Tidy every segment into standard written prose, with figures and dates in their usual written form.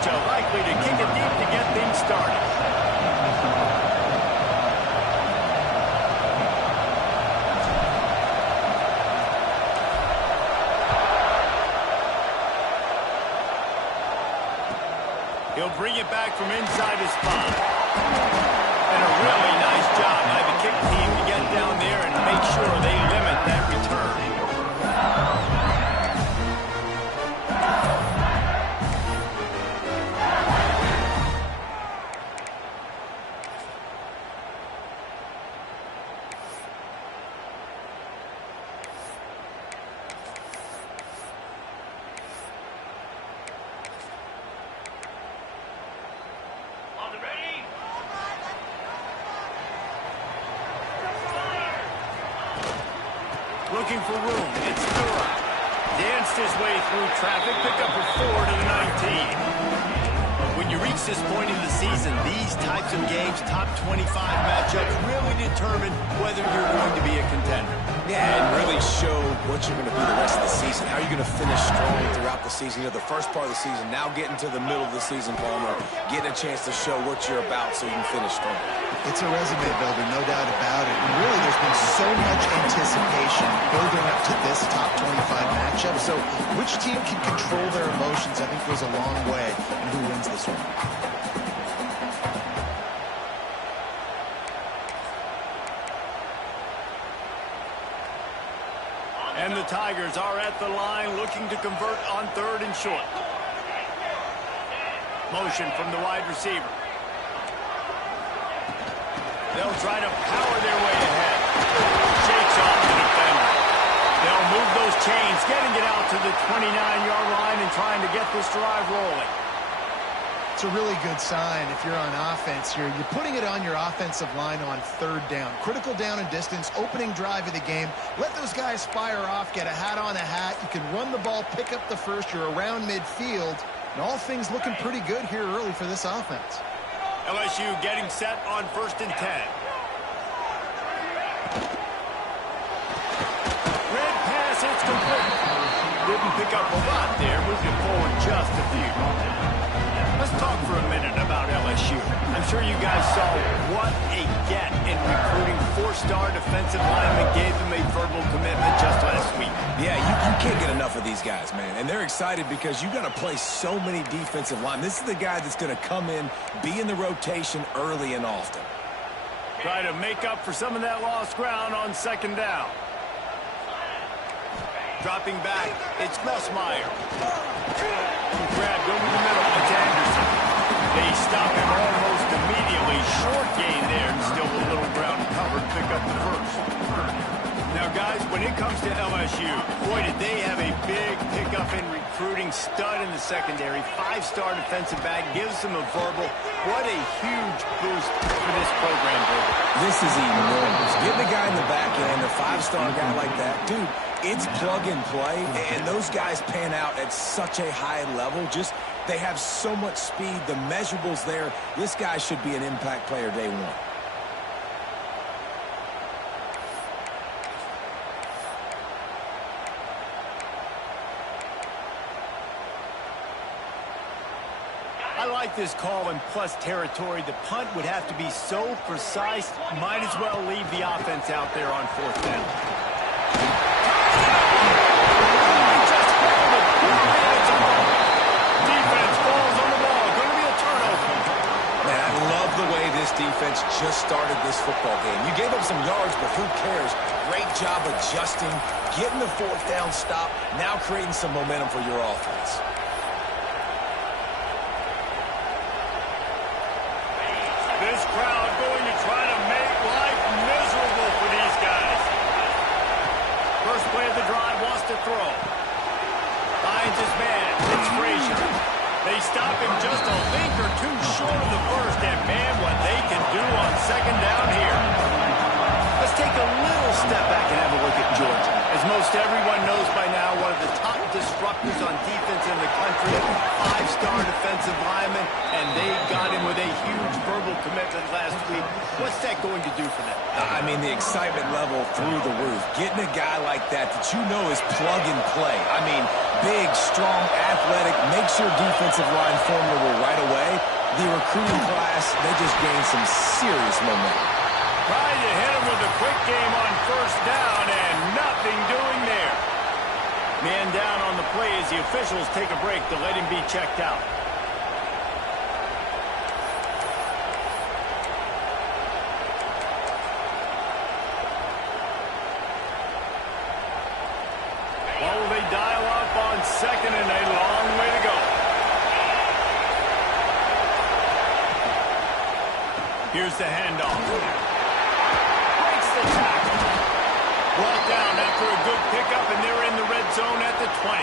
Georgia likely to kick it deep to get things started. He'll bring it back from inside his spot. And a really nice job by the kick team to get down there and make sure they limit that return. Looking for room. It's Dur. Danced his way through traffic. Pick up a 4 to the 19. When you reach this point in the season, these types of games, top 25 matchups, really determine whether you're going to be a contender. Yeah, and really show what you're going to be the rest of the season. How you're going to finish strong throughout the season. You know, the first part of the season, now getting to the middle of the season, Palmer, getting a chance to show what you're about so you can finish strong. It's a resume builder, no doubt about it. And really, there's been so much anticipation building up to this top 25 matchup. So which team can control their emotions, I think, goes a long way in who wins this one. And the Tigers are at the line looking to convert on 3rd and short. Motion from the wide receiver. They'll try to power their way ahead. Shakes off the defender. They'll move those chains, getting it out to the 29-yard line and trying to get this drive rolling. It's a really good sign if you're on offense here. You're putting it on your offensive line on 3rd down. Critical down and distance, opening drive of the game. Let those guys fire off, get a hat on a hat. You can run the ball, pick up the first. You're around midfield. And all things looking pretty good here early for this offense. LSU getting set on 1st and 10. Red pass, it's complete. Didn't pick up a lot there, moved it forward just a few. Let's talk for a minute about LSU. I'm sure you guys saw what a get in recruiting 4-star defensive linemen, gave them a verbal commitment just last week. Yeah, you can't get enough of these guys, man. And they're excited because you got to play so many defensive linemen. This is the guy that's going to come in, be in the rotation early and often. Try to make up for some of that lost ground on 2nd down. Dropping back, it's Nussmeier. Grabbed over the middle, it's Anderson. They stop him almost immediately. Short gain there, and still a little ground covered. Pick up the first. Now, guys, when it comes to LSU, boy, did they have a big pickup in recruiting. Stud in the secondary. 5-star defensive back gives them a verbal. What a huge boost for this program, Burger. This is enormous. Getting a guy in the back end, a 5-star guy like that, dude, it's plug and play, and those guys pan out at such a high level. Just, they have so much speed. The measurables there. This guy should be an impact player day one. I like this call in plus territory. The punt would have to be so precise. Might as well leave the offense out there on 4th down. Defense falls on the ball. Going to be a turnover. Man, I love the way this defense just started this football game. You gave up some yards, but who cares? Great job adjusting, getting the 4th down stop, now creating some momentum for your offense. This crowd going to try to make life miserable for these guys. First play of the drive, wants to throw. Finds his man. It's Frazier. They stop him just a link or two short of the first, and man, what they can do on 2nd down here. Let's take a little step back and have a look at Georgia. As most everyone knows by now, one of the top disruptors on defense in the country, 5-star defensive lineman, and they got him with a huge verbal commitment last week. What's that going to do for them? I mean, the excitement level through the roof. Getting a guy like that you know is plug and play. I mean, big, strong, athletic, makes your defensive line formidable right away. The recruiting class, they just gained some serious momentum. Trying to hit him with a quick game on first down, and nothing doing there. Man down on the play as the officials take a break to let him be checked out. What will they dial up on second, and a long way to go. Here's the handoff. Breaks the tackle. Brought down after a good pickup, and they're in the red zone at the 20.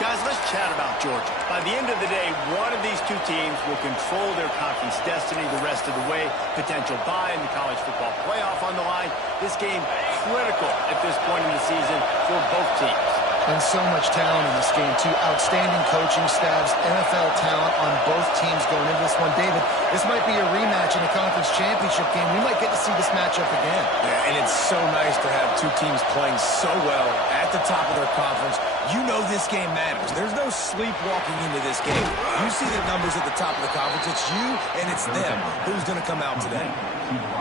Guys, let's chat about Georgia. By the end of the day, one of these two teams will control their conference destiny the rest of the way. Potential bye in the college football playoff on the line. This game critical at this point in the season for both teams. And so much talent in this game, too. Outstanding coaching staffs, NFL talent on both teams going into this one. David, this might be a rematch in a conference championship game. We might get to see this matchup again. Yeah, and it's so nice to have two teams playing so well at the top of their conference. You know this game matters. There's no sleepwalking into this game. You see the numbers at the top of the conference. It's you and it's them. Who's going to come out today?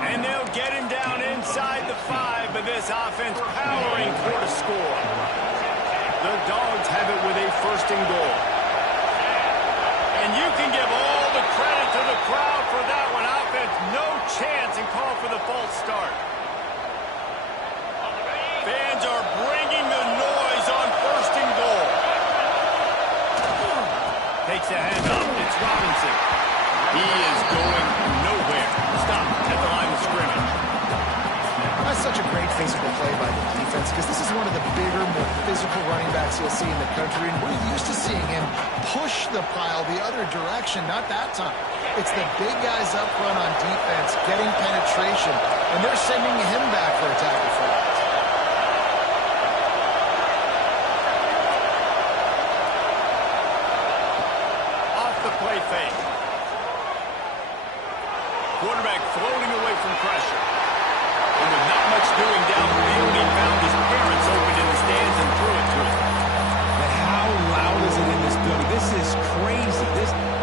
And they'll get him down inside the 5, but this offense powering for the score. The Dogs have it with a 1st and goal. And you can give all the credit to the crowd for that one. Offense, no chance, and call for the false start. Fans are bringing the noise on 1st and goal. Takes the handoff. It's Robinson. He is going nowhere. Stop at the line of scrimmage. That's such a great physical play by the defense because this is one of the bigger, more physical running backs you'll see in the country, and we're used to seeing him push the pile the other direction, not that time. It's the big guys up front on defense getting penetration, and they're sending him back for a tackle for it. Off the play fake. Quarterback floating away from pressure. And with not much doing down the field, he found his parents open in the stands and threw it to him. But how loud is it in this building? This is crazy.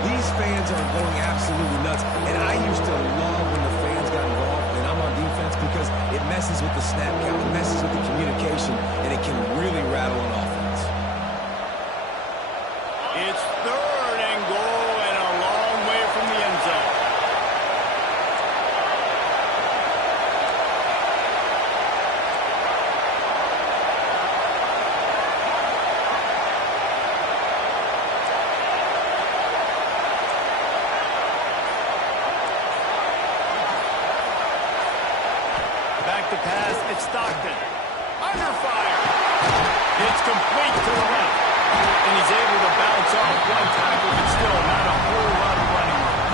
These fans are going absolutely nuts. And I used to love when the fans got involved, and I'm on defense because it messes with the snap count, it messes with the communication, and it can really rattle an offense. It's 3rd and goal and a long way from the end zone. Back to pass, it's Stockton. Under fire. It's complete to the left. And he's able to bounce off one tackle, but still not a whole lot of running room.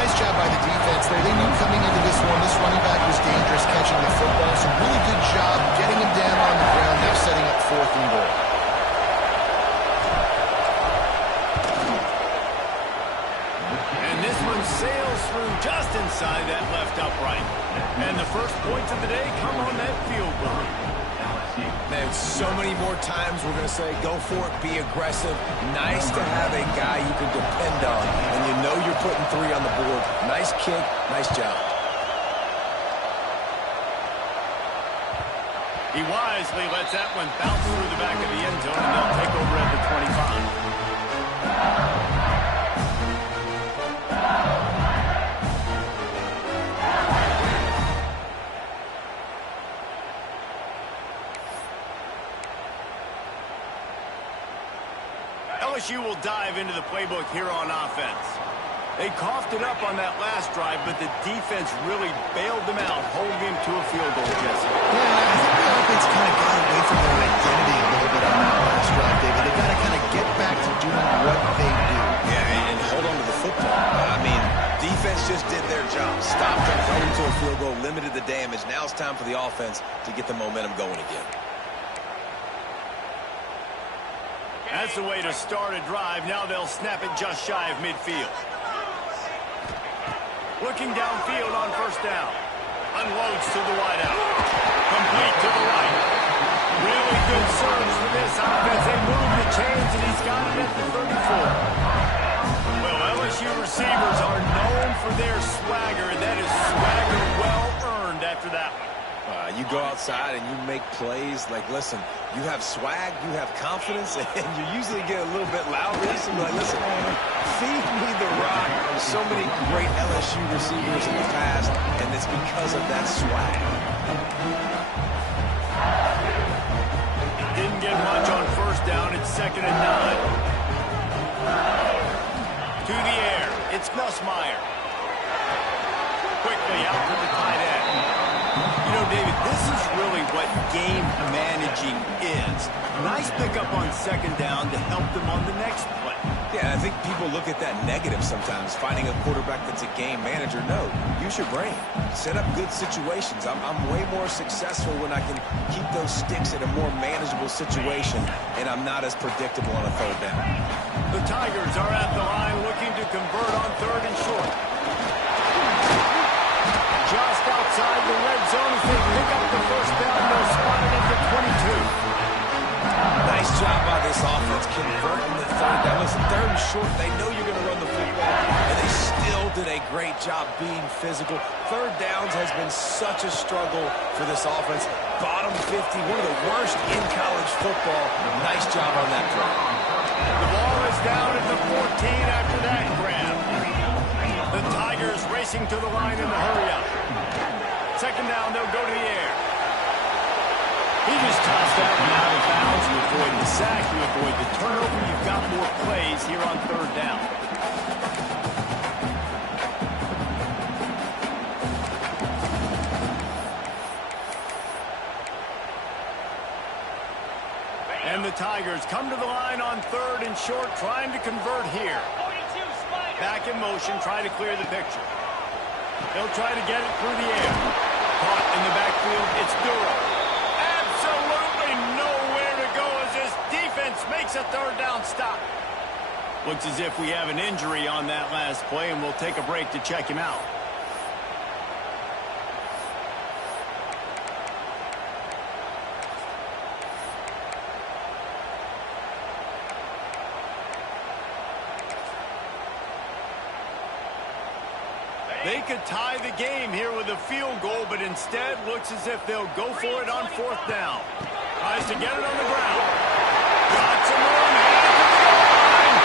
Nice job by the defense there. They knew coming into this one, this running back was dangerous catching the football. So really good job getting him down on the ground, now setting up 4th and goal. And this one sails through just inside that left upright. And the first points of the day come on that field goal. Man, so many more times we're going to say, go for it, be aggressive. Nice to have a guy you can depend on, and you know you're putting 3 on the board. Nice kick, nice job. He wisely lets that one bounce through the back of the end zone, and they'll take over at the 25. LSU will dive into the playbook here on offense. They coughed it up on that last drive, but the defense really bailed them out, holding him to a field goal, Jesse. Yeah, I think the offense kind of got away from their identity a little bit on that last drive, David. They got to kind of get back to doing what they do. Yeah, and hold on to the football. I mean, defense just did their job. Stopped them, held them to a field goal, limited the damage. Now it's time for the offense to get the momentum going again. That's the way to start a drive. Now they'll snap it just shy of midfield. Looking downfield on 1st down. Unloads to the wideout. Complete to the right. Really good surge for this offense. They move the chains, and he's got it at the 34. Well, LSU receivers are known for their swagger, and that is swagger well earned after that one. You go outside and you make plays. Like, listen, you have swag, you have confidence, and you usually get a little bit louder. So like, listen, feed me the rock. So many great LSU receivers in the past, and it's because of that swag. Didn't get much on first down. It's 2nd and 9. To the air. It's Nussmeier. Quickly out to the tight end. You know, David, this is really what game managing is. Nice pickup on 2nd down to help them on the next play. Yeah, I think people look at that negative sometimes, finding a quarterback that's a game manager. No, use your brain. Set up good situations. I'm way more successful when I can keep those sticks in a more manageable situation, and I'm not as predictable on a 3rd down. The Tigers are at the line looking to convert on 3rd and short. Just outside the red zone as they pick up the first down. They'll spot it at the 22. Nice job by this offense converting the 3rd down. Listen, 3rd and short, they know you're going to run the football, and they still did a great job being physical. 3rd downs has been such a struggle for this offense. Bottom 50, one of the worst in college football. Nice job on that play. The ball is down at the 14 after that grab. The Tigers racing to the line in the hurry-up. 2nd down, they'll go to the air. He just tossed that one out of bounds. You avoid the sack, you avoid the turnover. You've got more plays here on 3rd down. And the Tigers come to the line on 3rd and short, trying to convert here. Back in motion, trying to clear the picture. They'll try to get it through the air. Caught in the backfield, it's Duro. Absolutely nowhere to go as this defense makes a 3rd down stop. Looks as if we have an injury on that last play, and we'll take a break to check him out. They could tie the game here with a field goal, but instead looks as if they'll go for it on 4th down. Tries to get it on the ground. Got some room, and to the line.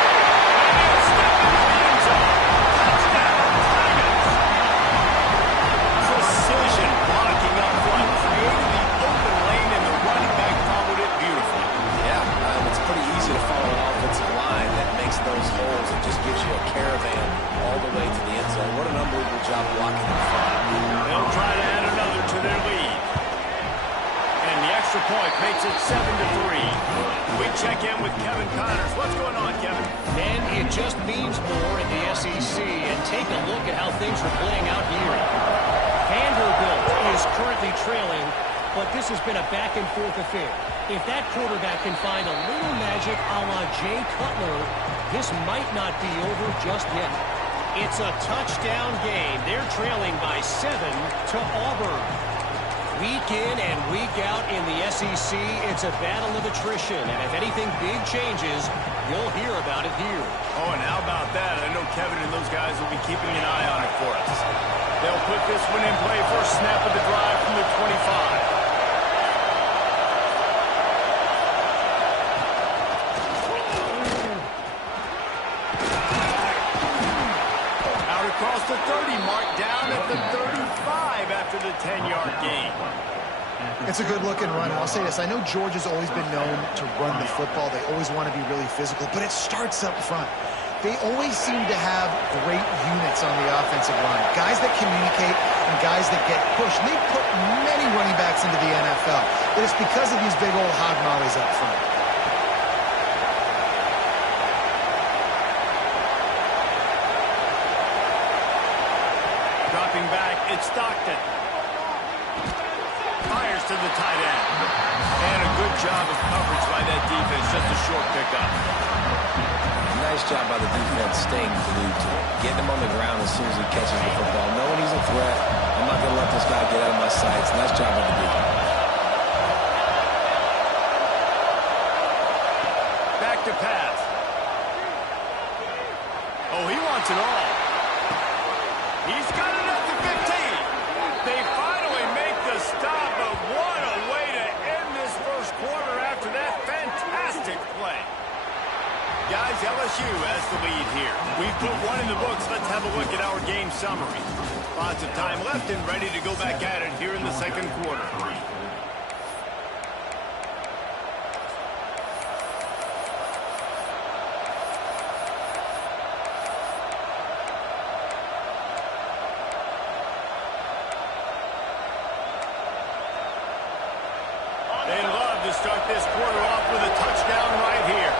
And he'll step into the end zone. Touchdown, Tigers. Precision blocking up front. Created the open lane, and the running back followed it beautifully. Yeah, it's pretty easy to follow an offensive line that makes those holes and just gives you a caravan all the way to the end zone. What an unbelievable job blocking in front. They'll try to add another to their lead. And the extra point makes it 7-3. We check in with Kevin Connors. What's going on, Kevin? And it just means more in the SEC. And take a look at how things are playing out here. Vanderbilt is currently trailing, but this has been a back-and-forth affair. If that quarterback can find a little magic a la Jay Cutler, this might not be over just yet. It's a touchdown game. They're trailing by 7 to Auburn. Week in and week out in the SEC, it's a battle of attrition. And if anything big changes, you'll hear about it here. Oh, and how about that? I know Kevin and those guys will be keeping an eye on it for us. They'll put this one in play. First snap of the drive from the 25. Across the 30 mark, down at the 35 after the 10-yard gain. It's a good-looking run, and I'll say this. I know Georgia's always been known to run the football. They always want to be really physical, but it starts up front. They always seem to have great units on the offensive line, guys that communicate and guys that get pushed. And they've put many running backs into the NFL, but it's because of these big old hog mollies up front. Dropping back, it's Stockton. Fires to the tight end. And a good job of coverage by that defense. Just a short pickup. nice job by the defense staying glued to it. Getting him on the ground as soon as he catches the football. Knowing he's a threat, I'm not going to let this guy get out of my sights. Nice job by the defense. Back to pass. Oh, he wants it all. He's got it at the 15. They finally make the stop, but what a way to end this first quarter after that fantastic play. Guys, LSU has the lead here. We've put one in the books. Let's have a look at our game summary. Lots of time left and ready to go back at it here in the second quarter. They'd love to start this quarter off with a touchdown right here.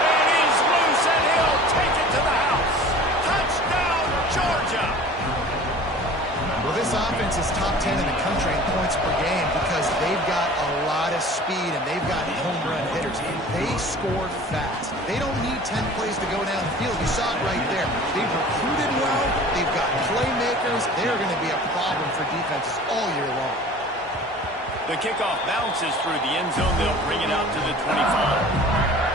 And he's loose, and he'll take it to the house. Touchdown, Georgia! Well, this offense is top 10 in the country in points per game because they've got a lot of speed and they've got home run hitters. They score fast. They don't need 10 plays to go down the field. You saw it right there. They've recruited well. They've got playmakers. They're going to be a problem for defenses all year long. The kickoff bounces through the end zone. They'll bring it out to the 25.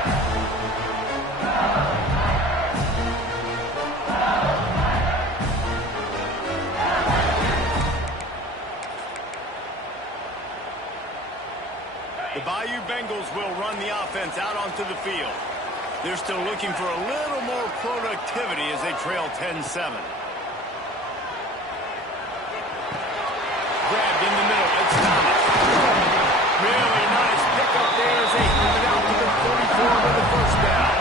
The Bayou Bengals will run the offense out onto the field. They're still looking for a little more productivity as they trail 10-7. Grabbed in the middle. It's Thomas. Really nice pickup there as they move it out to the 44 with the first down.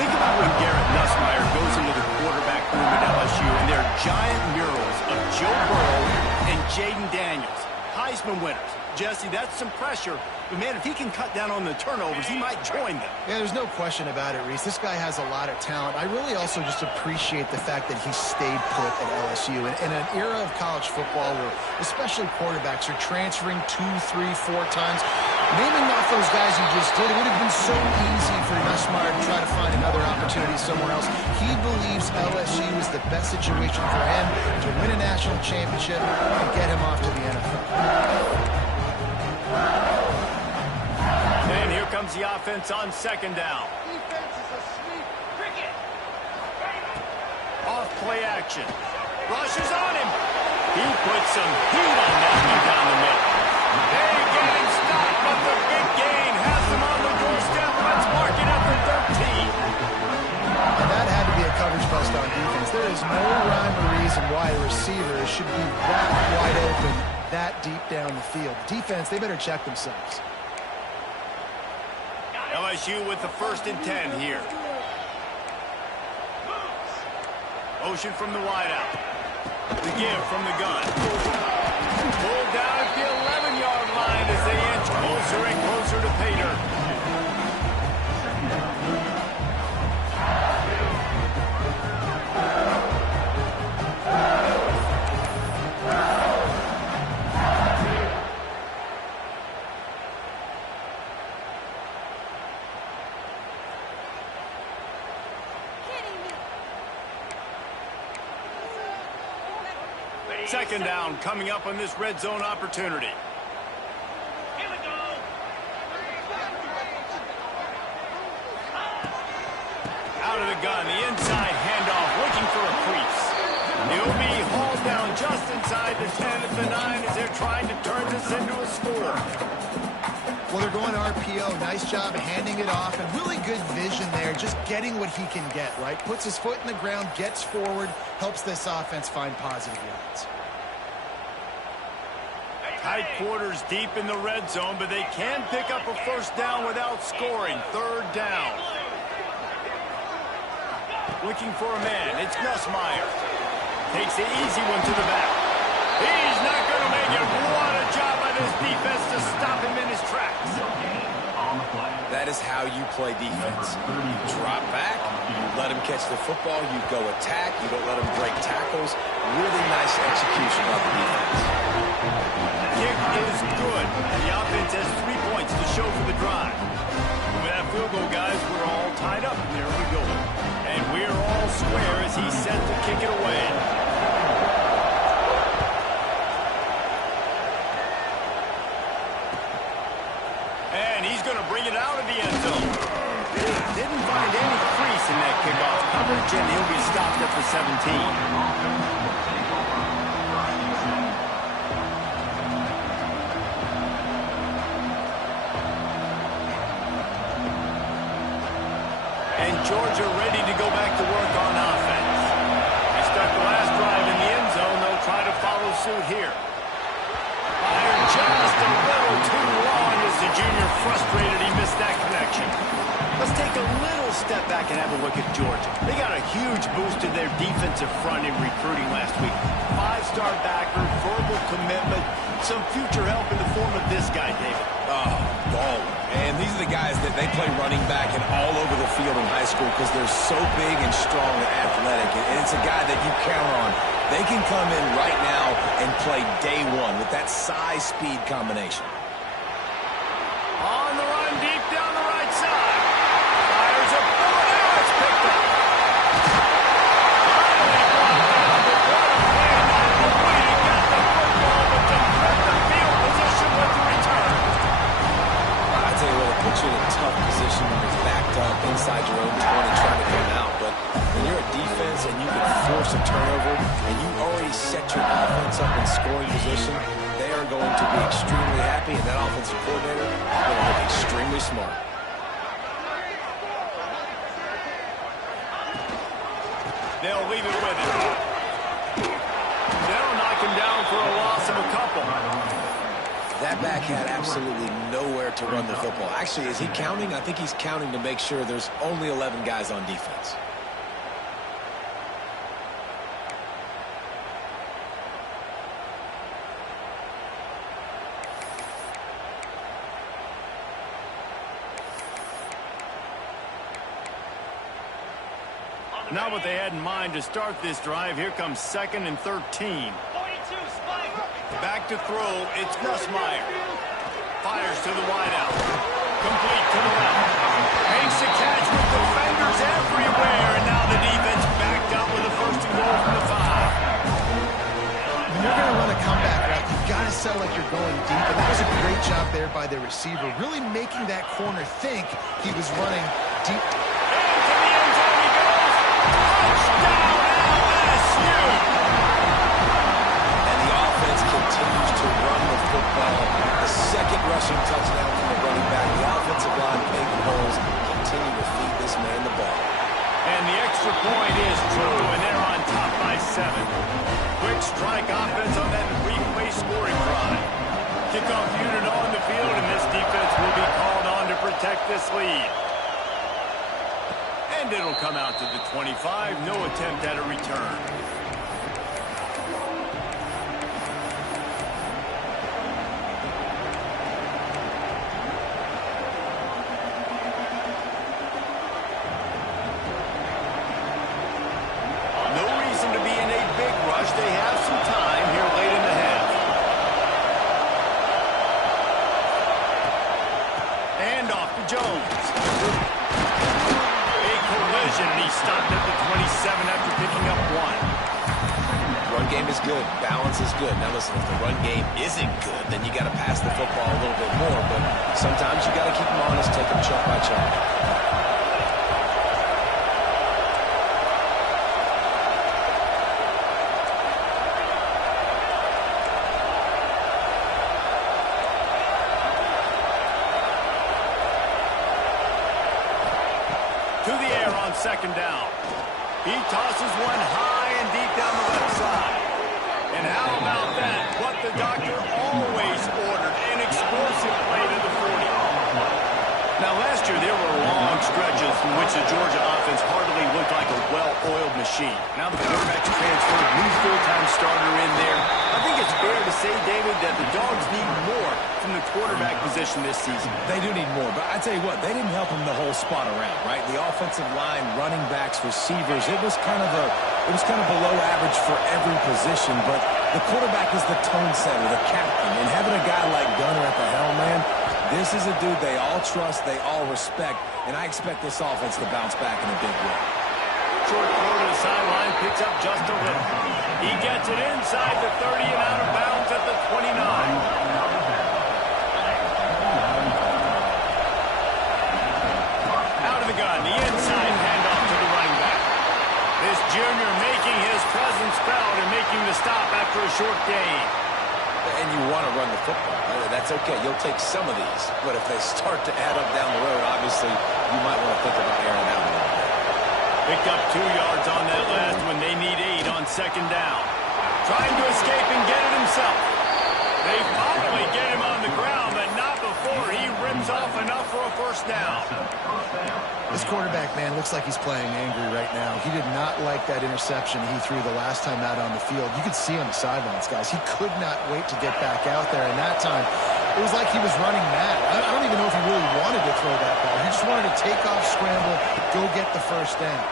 Think about when Garrett Nussmeier goes into the quarterback room at LSU and their giant murals of Joe Burrow and Jaden Daniels, Heisman winners. Jesse, that's some pressure. But, man, if he can cut down on the turnovers, he might join them. Yeah, there's no question about it, Reese. This guy has a lot of talent. I really also just appreciate the fact that he stayed put at LSU. In an era of college football where especially quarterbacks are transferring 2, 3, 4 times, naming off those guys you just did, it would have been so easy for Nussmeier to try to find another opportunity somewhere else. He believes LSU is the best situation for him to win a national championship and get him off to the NFL. And here comes the offense on second down. Defense is a sweep. Cricket. Off play action. Rushes on him. He puts some heat on that one down the middle. They get him stopped, but the big gain has him on the doorstep. Let's mark it up at 13. And that had to be a coverage bust on defense. There is no rhyme or reason why a receiver should be that wide open that deep down the field. Defense, they better check themselves. LSU with the 1st and 10 here. Motion from the wideout. The give from the gun. Pulled down at the 11-yard line as they inch closer and closer to pay dirt. Second down coming up on this red zone opportunity. Here we go. Out of the gun, the inside handoff, looking for a crease. He'll be hauled down just inside the 10 at the 9 as they're trying to turn this into a score. Well, they're going RPO. Nice job handing it off, and really good vision there, just getting what he can get, right? Puts his foot in the ground, gets forward, helps this offense find positive yards. Tight quarters deep in the red zone, but they can pick up a first down without scoring. Third down. Looking for a man. It's Nussmeier. Takes the easy one to the back. He's not going to make it. What a job by this defense to stop him in his tracks. That is how you play defense. You drop back, you let him catch the football, you go attack, you don't let him break tackles. Really nice execution by the defense. kick is good. And the offense has 3 points to show for the drive. With that field goal, guys, we're all tied up. There we go. And we're all square as he's set to kick it away. And he's going to bring it out of the end zone. Didn't find any crease in that kickoff coverage, and he'll be stopped at the 17. And Georgia ready to go back to work on offense. They start the last drive in the end zone. They'll try to follow suit here. Fired just a little too long as the junior frustrated he missed that connection. Let's take a little step back and have a look at Georgia. They got a huge boost to their defensive front in recruiting last week. 5-star backer, verbal commitment, some future help in the form of this guy, David. Oh, baller. And these are the guys that they play running back and all over the field in high school because they're so big and strong and athletic. And it's a guy that you count on. They can come in right now and play day one with that size-speed combination. On the run, deep down the right side. Fires a bullet. Now it's picked up. Finally brought down, but what a play. Not only he got the football, but to put the field position with the return. I tell you what, it puts you in a tough position when you're backed up inside your own 20 trying to come out. But when you're a defense and you can force a turnover and you already set your offense up in scoring position, they are going to be extremely happy, and that offensive coordinator is going to look extremely smart. They'll leave it with him. They'll knock him down for a loss of a couple. That back had absolutely nowhere to run the football. Actually, is he counting? I think he's counting to make sure there's only 11 guys on defense. Now what they had in mind to start this drive, here comes 2nd and 13. 42, Spike. Back to throw, it's Nussmeier. Fires to the wideout. Complete to the left. Makes the catch with defenders everywhere, and now the defense backed up with a 1st and goal from the 5. When you're going to run a comeback route, you've got to sell like you're going deep, and that was a great job there by the receiver, really making that corner think he was running deep. Continues to run the football. The 2nd rushing touchdown from the running back. The offensive line making holes. Continue to feed this man the ball. And the extra point is true, and they're on top by 7. Quick strike offense on that replay scoring drive. Kickoff unit on the field, and this defense will be called on to protect this lead. And it'll come out to the 25. No attempt at a return. They have some time here late in the half. And off to Jones. Big collision, and he stopped at the 27 after picking up 1. Run game is good. Balance is good. Now listen, if the run game isn't good, then you got to pass the football a little bit more. But sometimes you got to keep them honest, take them chunk by chunk. To the air on 2nd down. He tosses one high and deep down the left side. And how about that? What the doctor always ordered, an explosive play to the 40. Now, last year, there were long stretches in which the Georgia offense hardly looked like a well-oiled machine. Now the quarterback's transferred, new full-time starter in there. I think it's fair to say, David, that the Dogs need more from the quarterback position this season. They do need more, but I tell you what, they didn't help him the whole spot around, right? The offensive line, running backs, receivers, it was kind of below average for every position, but The quarterback is the tone setter, the captain, and having a guy like Gunner at the helm, man, this is a dude they all trust, they all respect, and I expect this offense to bounce back in a big way. Short throw to the sideline, picks up just a little. He gets it inside the 30 and out of bounds at the 29. Out of the gun, the inside handoff to the running back. This junior making his presence felt and making the stop after a short gain. And you want to run the football. That's okay. You'll take some of these. But if they start to add up down the road, obviously, you might want to think about airing out a little bit. Picked up 2 yards on that last when they need 8 on second down. Trying to escape and get it himself. They finally get him on the ground, but not before he rips off enough for a first down. This quarterback, man, looks like he's playing angry right now. He did not like that interception he threw the last time out on the field. You could see on the sidelines, guys. He could not wait to get back out there, and that time it was like he was running mad. I don't even know if he really wanted to throw that ball. He just wanted to take off, scramble, go get the first down.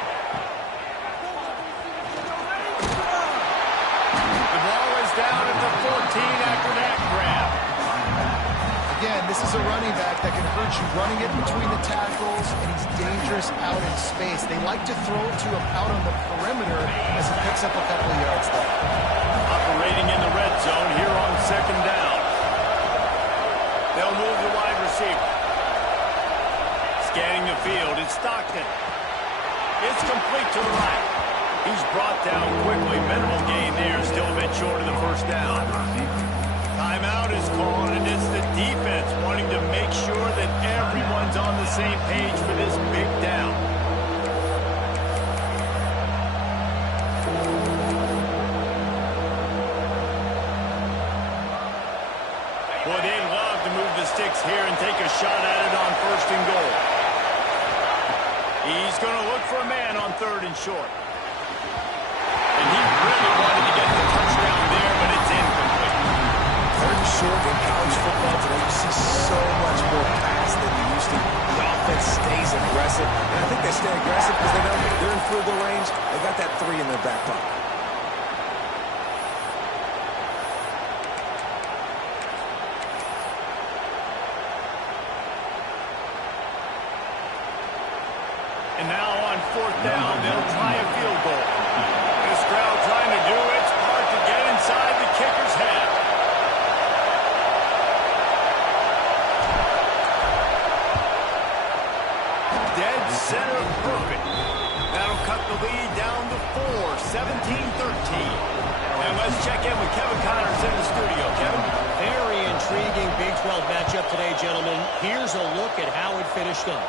The ball is down at the 14 after that grab. Again, this is a running back that can hurt you running it between the tackles, and he's dangerous out in space. They like to throw it to him out on the perimeter as he picks up a couple of yards there. Operating in the red zone here on second down. They'll move the wide receiver. Scanning the field, it's Stockton. It's complete to the right. He's brought down quickly. Minimal gain there, still a bit short of the first down. Timeout is called, and it's the defense wanting to make sure that everyone's on the same page for this big down. Boy, they'd love to move the sticks here and take a shot at it on first and goal. He's going to look for a man on third and short. And he really wanted to get the touchdown there, but it's incomplete. Third and short in college football today, you see so much more pass than you used to. The offense stays aggressive, and I think they stay aggressive because they know they're in field goal range. They got that 3 in their back pocket. And now on fourth down, they'll try a field goal. This crowd trying to do its part to get inside the kicker's head. Dead center perfect. That'll cut the lead down to 4, 17-13. And let's check in with Kevin Connors in the studio. Kevin? Very intriguing Big 12 matchup today, gentlemen. Here's a look at how it finished up.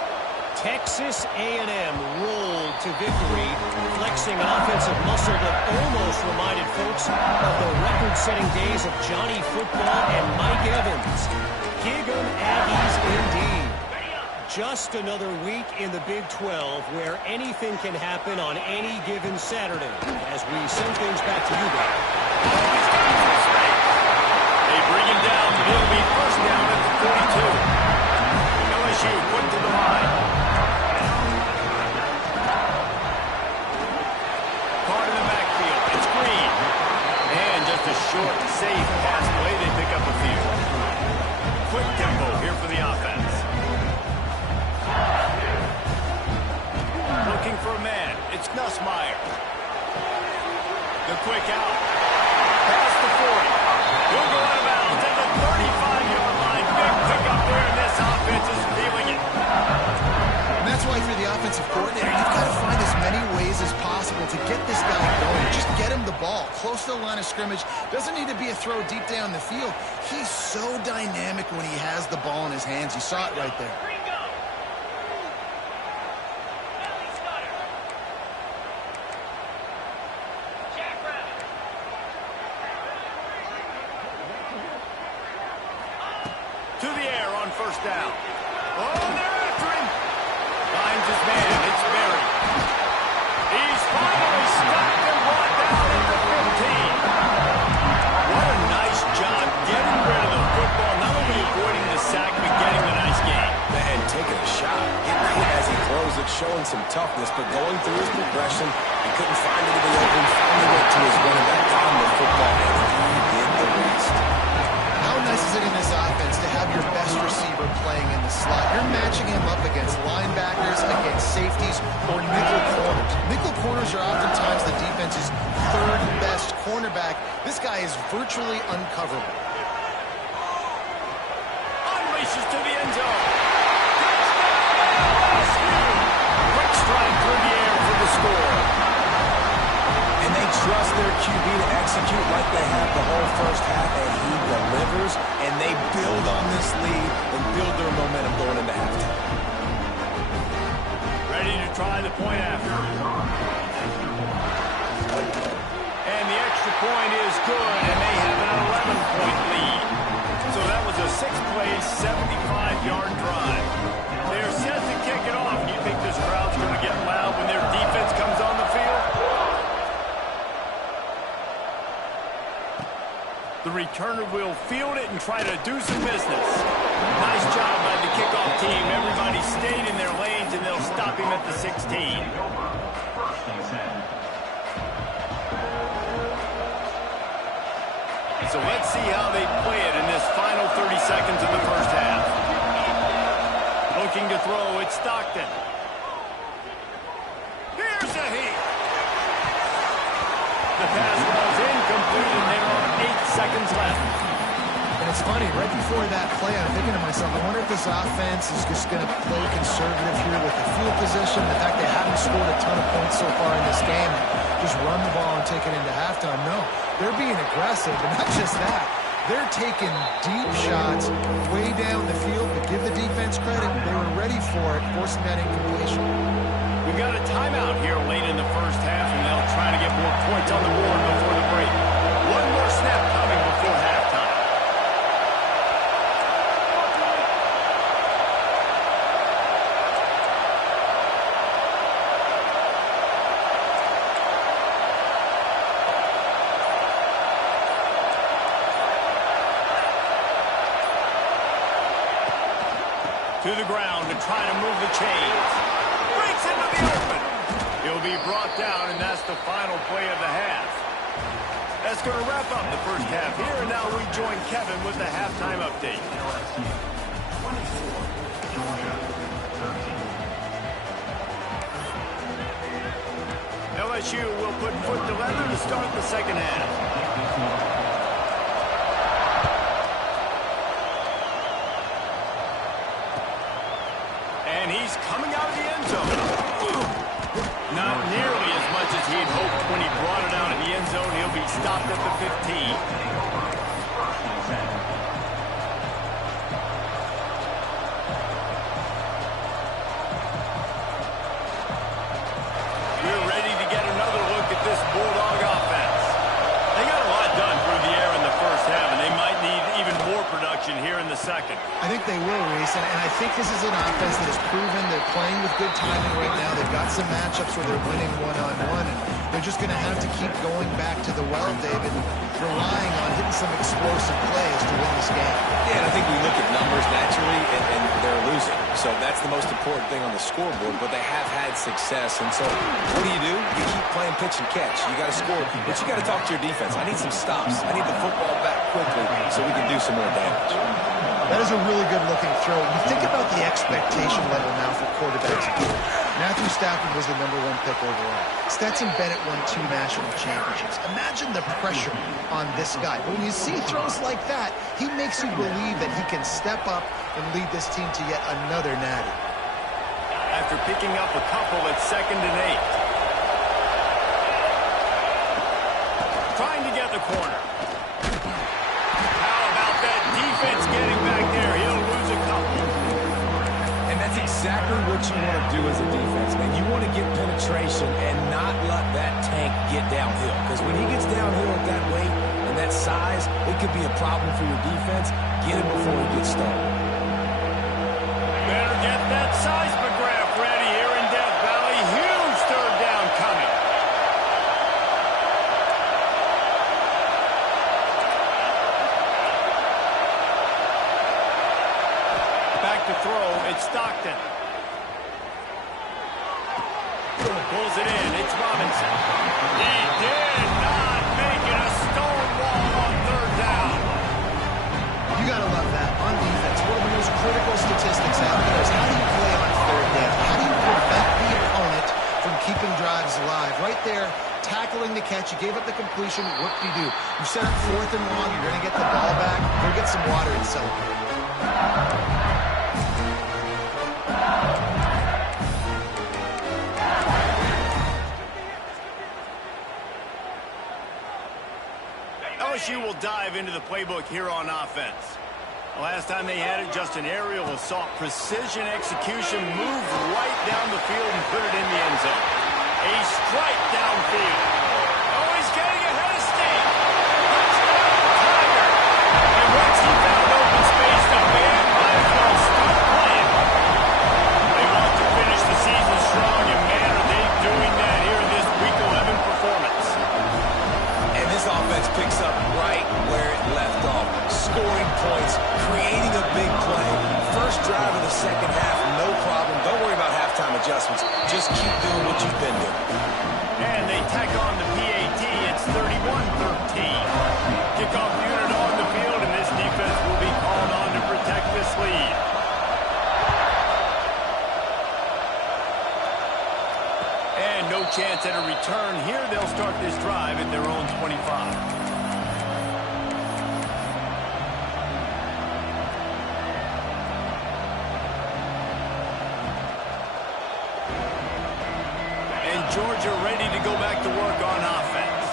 Texas A&M rolled to victory, flexing an offensive muscle that almost reminded folks of the record-setting days of Johnny Football and Mike Evans. Gig 'em Aggies indeed. Just another week in the Big 12 where anything can happen on any given Saturday. As we send things back to you guys. They bring him down, but it'll be first down at the 42. LSU put to the line. Caught in the backfield. It's Green. And just a short, safe pass play. They pick up a few. Quick tempo here for the offense. Looking for a man. It's Nussmeier. The quick out. Past the 40. He'll go out of bounds at the 35-yard line. Big pickup there, and this offense is feeling it. And that's why for the offensive coordinator, you've got to find as many ways as possible to get this guy going. Just get him the ball. Close to the line of scrimmage. Doesn't need to be a throw deep down the field. He's so dynamic when he has the ball in his hands. You saw it right there. To the air on first down. Oh, they're after him. Finds his man. It's Berry. He's finally stopped and brought down at the 15. What a nice job getting rid of the football. Not only avoiding the sack, but getting the nice gain. And taking a shot. Getting hit as he throws it. looks showing some toughness, but going through his progression, he couldn't find it in the open, finally went to his running back on the football, and he did the rest. How nice is it in this offense to have your best receiver playing in the slot? You're matching him up against linebackers, against safeties, or nickel corners. Nickel corners are oftentimes the defense's third best cornerback. This guy is virtually uncoverable. Unleashes to the end zone. Quick strike through the air for the score. And they trust their QB to execute like they have the whole first half, and he delivers, and they build on this lead and build their momentum going into halftime. Ready to try the point after. And the extra point is good, and they have an 11-point lead. So that was a 6-play, 75-yard drive. They're set to kick it off. Do you think this crowd's going to get loud when their defense comes on the field? The returner will field it and try to do some business. Nice job by the kickoff team. Everybody stayed in their lanes, and they'll stop him at the 16. So let's see how they play it in this final 30 seconds of the first half. Looking to throw, it's Stockton. Here's a heat. The pass was incomplete, and there are 8 seconds left. And it's funny, right before that play, I'm thinking to myself, I wonder if this offense is just going to play conservative here with the field position, the fact they haven't scored a ton of points so far in this game, just run the ball and take it into halftime. No, they're being aggressive, and not just that. They're taking deep shots way down the field, but give the defense credit. They were ready for it, forcing that incompletion. We've got a timeout here late in the first half, and they'll try to get more points on the board before the break. One more snap coming before halftime. To the ground to try to move the chains. Breaks into the open. He'll be brought down, and that's the final play of the half. That's going to wrap up the first half here, and now we join Kevin with the halftime update. LSU will put foot to leather to start the second half. And he's coming out of the end zone. Not nearly as much as he had hoped when he brought it out in the end zone. He'll be stopped at the 15. We're ready to get another look at this Bulldog offense. They got a lot done through the air in the first half, and they might need even more production here in the second. I think they will, Reese, and I think this is an offense that has proven they're playing with good timing right now. They've got some matchups where they're winning one-on-one, and they're just going to have to keep going back to the well, David, relying on hitting some explosive plays to win this game. Yeah, and I think we look at numbers naturally, and they're losing. So that's the most important thing on the scoreboard, but they have had success. And so what do? You keep playing pitch and catch. You got to score, but you got to talk to your defense. I need some stops. I need the football back quickly so we can do some more damage. That is a really good-looking throw. You think about the expectation level now for quarterbacks here. Matthew Stafford was the #1 pick overall. Stetson Bennett won 2 national championships. Imagine the pressure on this guy. When you see throws like that, he makes you believe that he can step up and lead this team to yet another natty. After picking up a couple at 2nd and 8. Trying to get the corner. How about that defense getting back there? He'll lose a couple. And that's exactly what you want to do as a defense, man. You want to get penetration and not let that tank get downhill. Because when he gets downhill at that weight and that size, it could be a problem for your defense. Get him before he gets started. Better get that seismograph ready here in Death Valley. Huge 3rd down coming. Back to throw, it's Stockton. Pulls it in. It's Robinson. He did not make it a stone wall on third down. You got to love that. On defense, one of the most critical statistics out there is how do you play on third down? How do you prevent the opponent from keeping drives alive? Right there, tackling the catch. You gave up the completion. What do? You set up 4th and long. You're going to get the ball back. Go get some water and celebrate. LSU will dive into the playbook here on offense. The last time they had it, just an aerial assault. Precision execution, move right down the field and put it in the end zone. A strike downfield. Oh, he's getting ahead of steam. Touchdown, Tiger. And once he found open space, the man might as well stop playing. They want to finish the season strong, and man, are they doing that here in this Week 11 performance. And this offense picks up right where it left off. Scoring points, creating a big play. First drive of the second half, no problem. Don't worry about halftime adjustments. Just keep doing what you've been doing. And they tack on the PAT. It's 31-13. Kickoff unit on the field, and this defense will be called on to protect this lead. And no chance at a return here. They'll start this drive at their own 25. Georgia ready to go back to work on offense.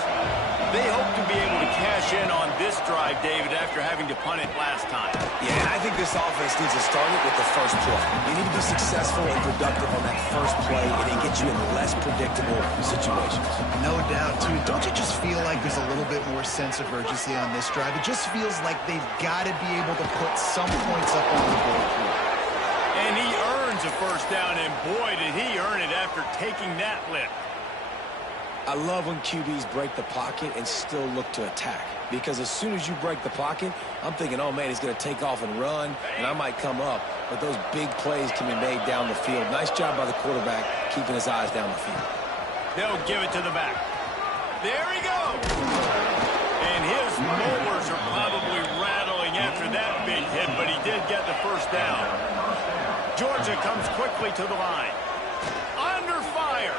They hope to be able to cash in on this drive, David, after having to punt it last time. Yeah, and I think this offense needs to start it with the first play. You need to be successful and productive on that first play, and it gets you in less predictable situations. No doubt, too. Don't you just feel like there's a little bit more sense of urgency on this drive? It just feels like they've got to be able to put some points up on the board here. And he earns a first down, and boy, did he earn it after taking that lift. I love when QBs break the pocket and still look to attack. Because as soon as you break the pocket, I'm thinking, oh, man, he's going to take off and run, and I might come up. But those big plays can be made down the field. Nice job by the quarterback keeping his eyes down the field. They'll give it to the back. There he goes. And his molars are probably rattling after that big hit, but he did get the first down. Georgia comes quickly to the line. Under fire.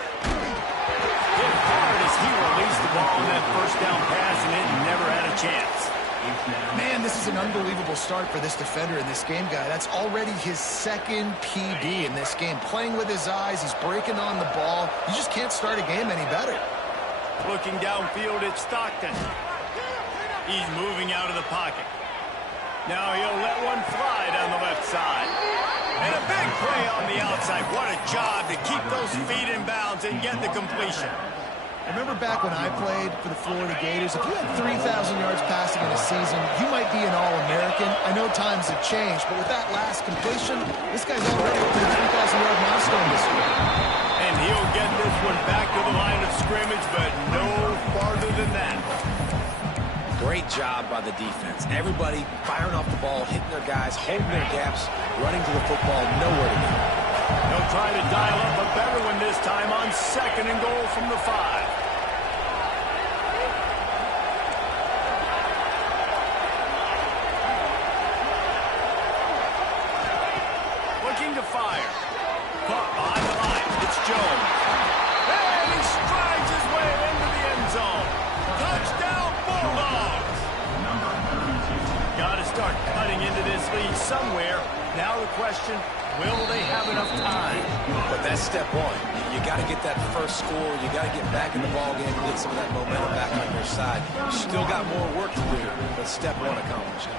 Hit hard as he released the ball on that first down pass, and it never had a chance. Man, this is an unbelievable start for this defender in this game, guy. That's already his second PD in this game. Playing with his eyes, he's breaking on the ball. You just can't start a game any better. Looking downfield, it's Stockton. He's moving out of the pocket. Now he'll let one fly down the left side. And a big play on the outside. What a job to keep those feet in bounds and get the completion. Remember back when I played for the Florida Gators, if you had 3,000 yards passing in a season, you might be an All-American. I know times have changed, but with that last completion, this guy's already over the 3,000-yard milestone this year. And he'll get this one back to the line of scrimmage, but no farther than that. Great job by the defense. Everybody firing off the ball, hitting their guys, holding their gaps, running to the football, nowhere to go. They'll try to dial up a better one this time on 2nd and goal from the 5. Looking to fire. Caught behind the line. It's Jones. And he strides his way into the end zone. Touchdown, Bulldogs! Got to start cutting into this lead somewhere. Now the question, will they have enough time? But that's step one. You got to get that first score. You got to get back in the ball game and get some of that momentum back on your side. You still got more work to do, but step one accomplished.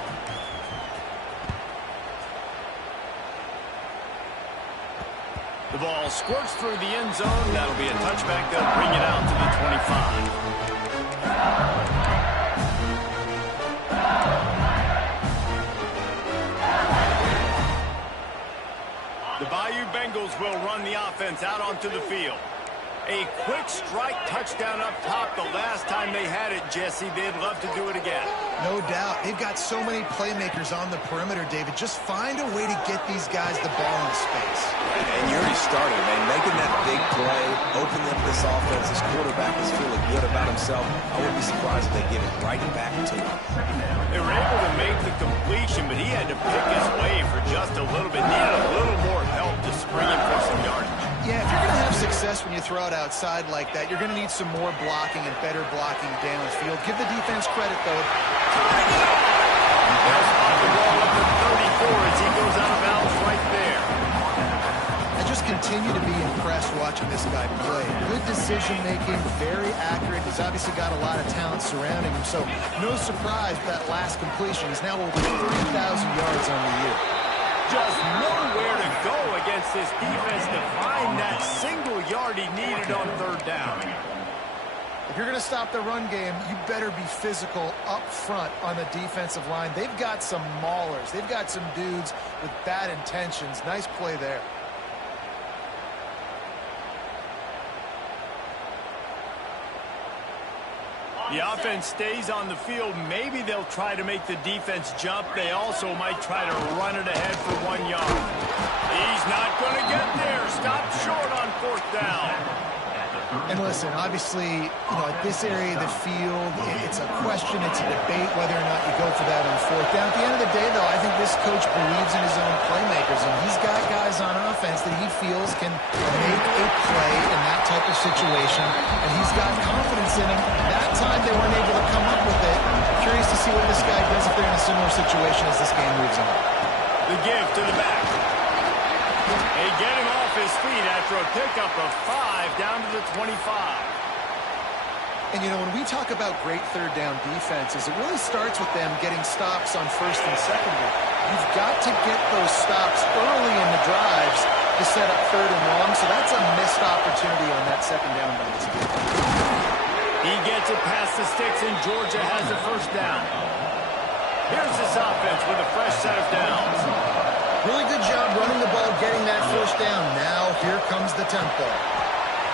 The ball squirts through the end zone. That'll be a touchback. They'll bring it out to the 25. The Bayou Bengals will run the offense out onto the field. A quick strike touchdown up top. The last time they had it, Jesse, they'd love to do it again. No doubt. They've got so many playmakers on the perimeter, David. Just find a way to get these guys the ball in space. And you already started, man. Making that big play, open up this offense. This quarterback is feeling good about himself. I wouldn't be surprised if they give it right back to him. They were able to make the completion, but he had to pick his way for just a little bit. Needed a little more help to spring him for some yardage. Yeah, if you're going to have success when you throw it outside like that, you're going to need some more blocking and better blocking downfield. Give the defense credit, though. They'll spot the ball up to 34 as he goes out of bounds right there. I just continue to be impressed watching this guy play. Good decision-making, very accurate. He's obviously got a lot of talent surrounding him, so no surprise that last completion. He's now over 3,000 yards on the year. Just nowhere to go against this defense to find that single yard he needed on third down. If you're going to stop the run game, you better be physical up front on the defensive line. They've got some maulers. They've got some dudes with bad intentions. Nice play there. The offense stays on the field. Maybe they'll try to make the defense jump. They also might try to run it ahead for 1 yard. He's not going to get there. Stop short on fourth down. And listen, obviously, at this area of the field, it's a question, it's a debate whether or not you go for that on fourth down. At the end of the day, though, I think this coach believes in his own playmakers, and he's got guys on offense that he feels can make a play in that type of situation, and he's got confidence in him. That time they weren't able to come up with it. Curious to see what this guy does if they're in a similar situation as this game moves on. The give to the back. They get him off his feet after a pickup of 5 down to the 25. And, when we talk about great third down defenses, it really starts with them getting stops on first and second down. You've got to get those stops early in the drives to set up third and long, so that's a missed opportunity on that second down by this team. He gets it past the sticks, and Georgia has the first down. Here's this offense with a fresh set of downs. Really good job running the ball, getting that first down. Now, here comes the tempo.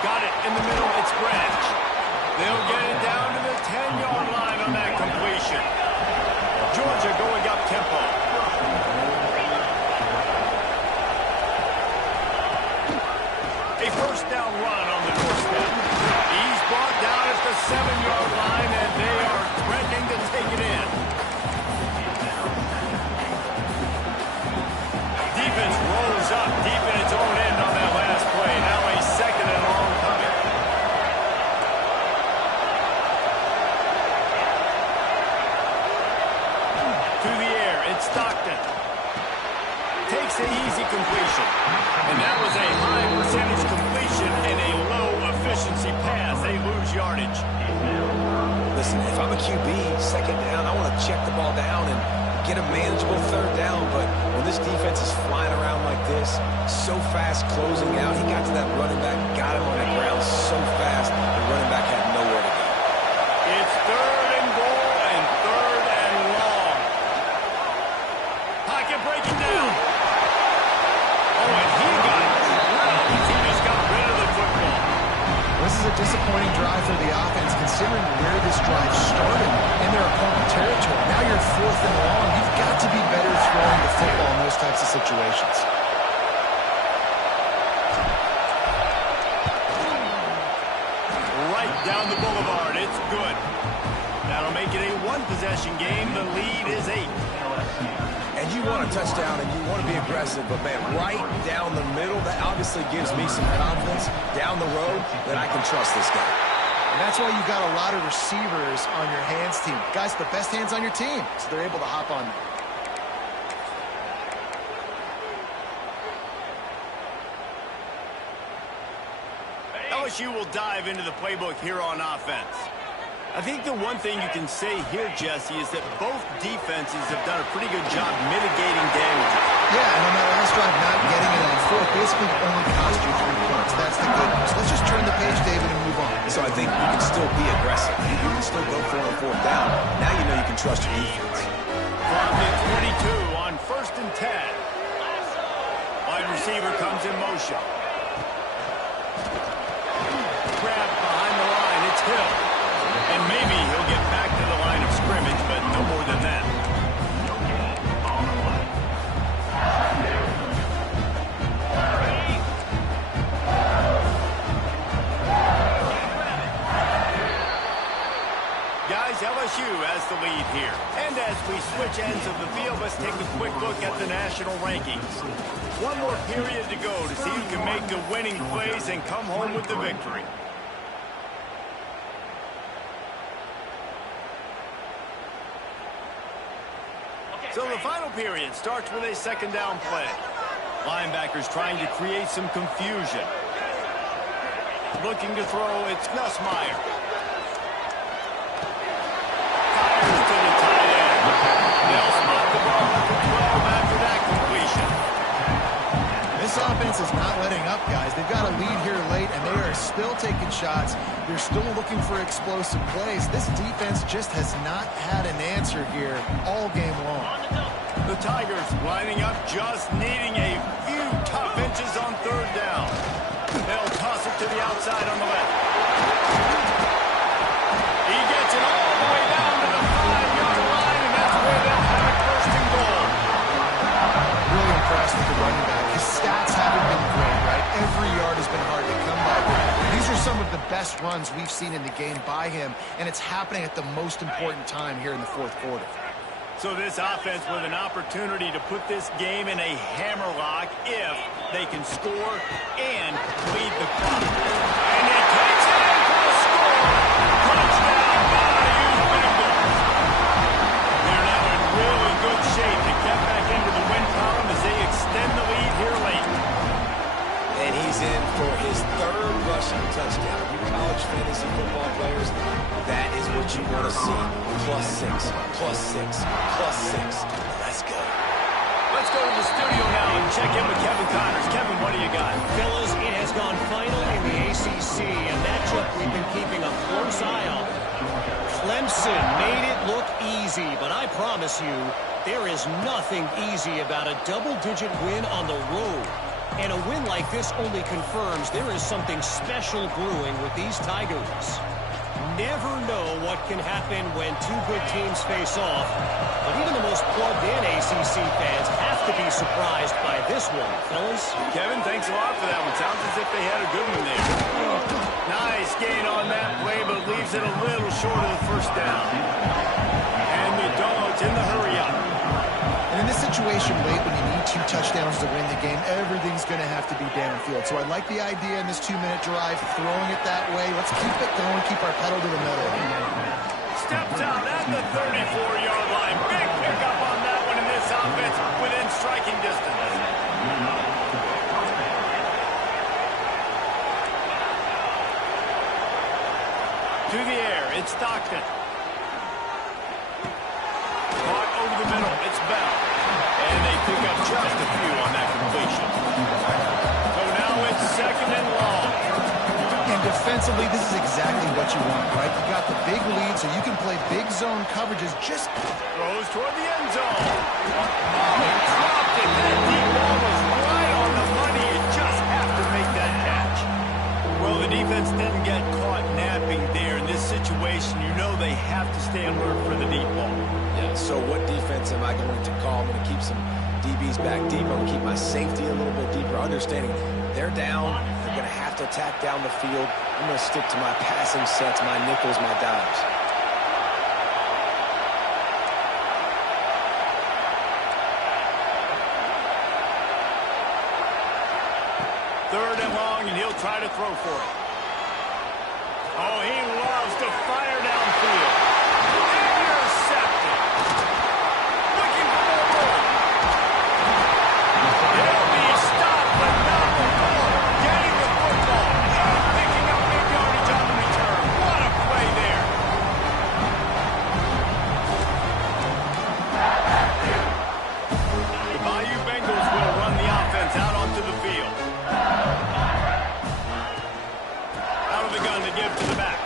Got it in the middle. It's Branch. They'll get it down to the 10-yard line on that completion. Georgia going up tempo. A first down run on the doorstep. He's brought down at the 7-yard line, and they are threatening to take it in. Defense rolls up deep in its own end on that last play. Now a second and long coming. To the air, it's Stockton. Takes the easy completion. And that was a high percentage completion and a low efficiency pass. They lose yardage. Listen, if I'm a QB, second down, I want to check the ball down and get a manageable third down, but when this defense is flying around like this, so fast closing out, he got to that running back, got him on the ground so fast, the running back had nowhere to go. It's third and goal and third and long. Pocket breaking down. Oh, and he got drilled. He just got rid of the football. This is a disappointing drive for the offense, considering where this drive started in their opponent territory. Now you're fourth and long. You've got to be better throwing the football in those types of situations. Right down the boulevard. It's good. That'll make it a one-possession game. The lead is 8. And you want a touchdown and you want to be aggressive, but man, right down the middle, that obviously gives me some confidence down the road that I can trust this guy. And that's why you've got a lot of receivers on your hands team. Guys, the best hands on your team, so they're able to hop on them. LSU will dive into the playbook here on offense. I think the one thing you can say here, Jesse, is that both defenses have done a pretty good job mitigating damages. Yeah, and on that last drive, not getting it on fourth basically only cost you 3 points. That's the good news. Let's just turn the page, David, and move on. So I think you can still be aggressive. You can still go for it on fourth down. Now you know you can trust your defense. From the 22 on first and 10. Wide receiver comes in motion. Grab behind the line. It's Hill. And maybe he'll get back to the line of scrimmage, but no more than that. LSU has the lead here. And as we switch ends of the field, let's take a quick look at the national rankings. One more period to go to see who can make the winning plays and come home with the victory. So the final period starts with a second down play. Linebackers trying to create some confusion. Looking to throw, it's Nussmeier. Fires to the tight end. They'll spot the ball at the 12 after that completion. This offense is not letting up, guys. They've got a lead here late, and they are still taking shots. They're still looking for explosive plays. This defense just has not had an answer here all game long. The Tigers lining up, just needing a few tough inches on third down. They'll toss it to the outside on the left. He gets it all the way down to the 5-yard line, and that's where they'll have it first and goal. Really impressed with the running back. His stats haven't been great, right? Every yard has been hard to come by. These are some of the best runs we've seen in the game by him, and it's happening at the most important time here in the fourth quarter. So this offense with an opportunity to put this game in a hammerlock if they can score and lead the clock. And he takes it in for a score. Touchdown, LSU Bengals. They're now in really good shape to get back into the win column as they extend the lead here late. And he's in for his third rushing touchdown. You college fantasy football players, that is what you want to see. +6, +6, +6. Let's go. Let's go to the studio now and check in with Kevin Connors. Kevin, what do you got? Fellas, it has gone final in the ACC, a matchup we've been keeping a close eye on. Clemson made it look easy, but I promise you, there is nothing easy about a double-digit win on the road. And a win like this only confirms there is something special brewing with these Tigers. Never know what can happen when two good teams face off, but even the most plugged-in ACC fans have to be surprised by this one, fellas. Kevin, thanks a lot for that one. Sounds as if they had a good one there. Nice gain on that play, but leaves it a little short of the first down. And the Dogs in the hurry-up. And in this situation late, when you need 2 touchdowns to win the game, everything's going to have to be downfield. So I like the idea in this 2-minute drive, throwing it that way. Let's keep it going, keep our pedal to the metal. Steps out at the 34-yard line. Big pickup on that one in this offense within striking distance. To the air, it's Stockton. Caught over the middle, it's Bell. And they pick up just a few on that completion. So now it's second and long. And defensively, this is exactly what you want, right? You got the big lead, so you can play big zone coverages. Just throws toward the end zone. Oh, he dropped it. That deep ball was right on the money. You just have to make that catch. Well, the defense didn't get caught napping there. In this situation, you know they have to stay alert for the deep ball. Yeah, so what defense am I going to call? I'm going to keep some DBs back deep. I'm going to keep my safety a little bit deeper, understanding they're down. They're going to have to attack down the field. I'm going to stick to my passing sets, my nickels, my dimes. Third and long, and he'll try to throw for it. Oh, he loves to fire downfield. Intercepted. Looking for more room. He'll be stopped, but not before getting the football and picking up big yardage on the return. What a play there. The Bayou Bengals will run the offense out onto the field. Out of the gun to give to the back.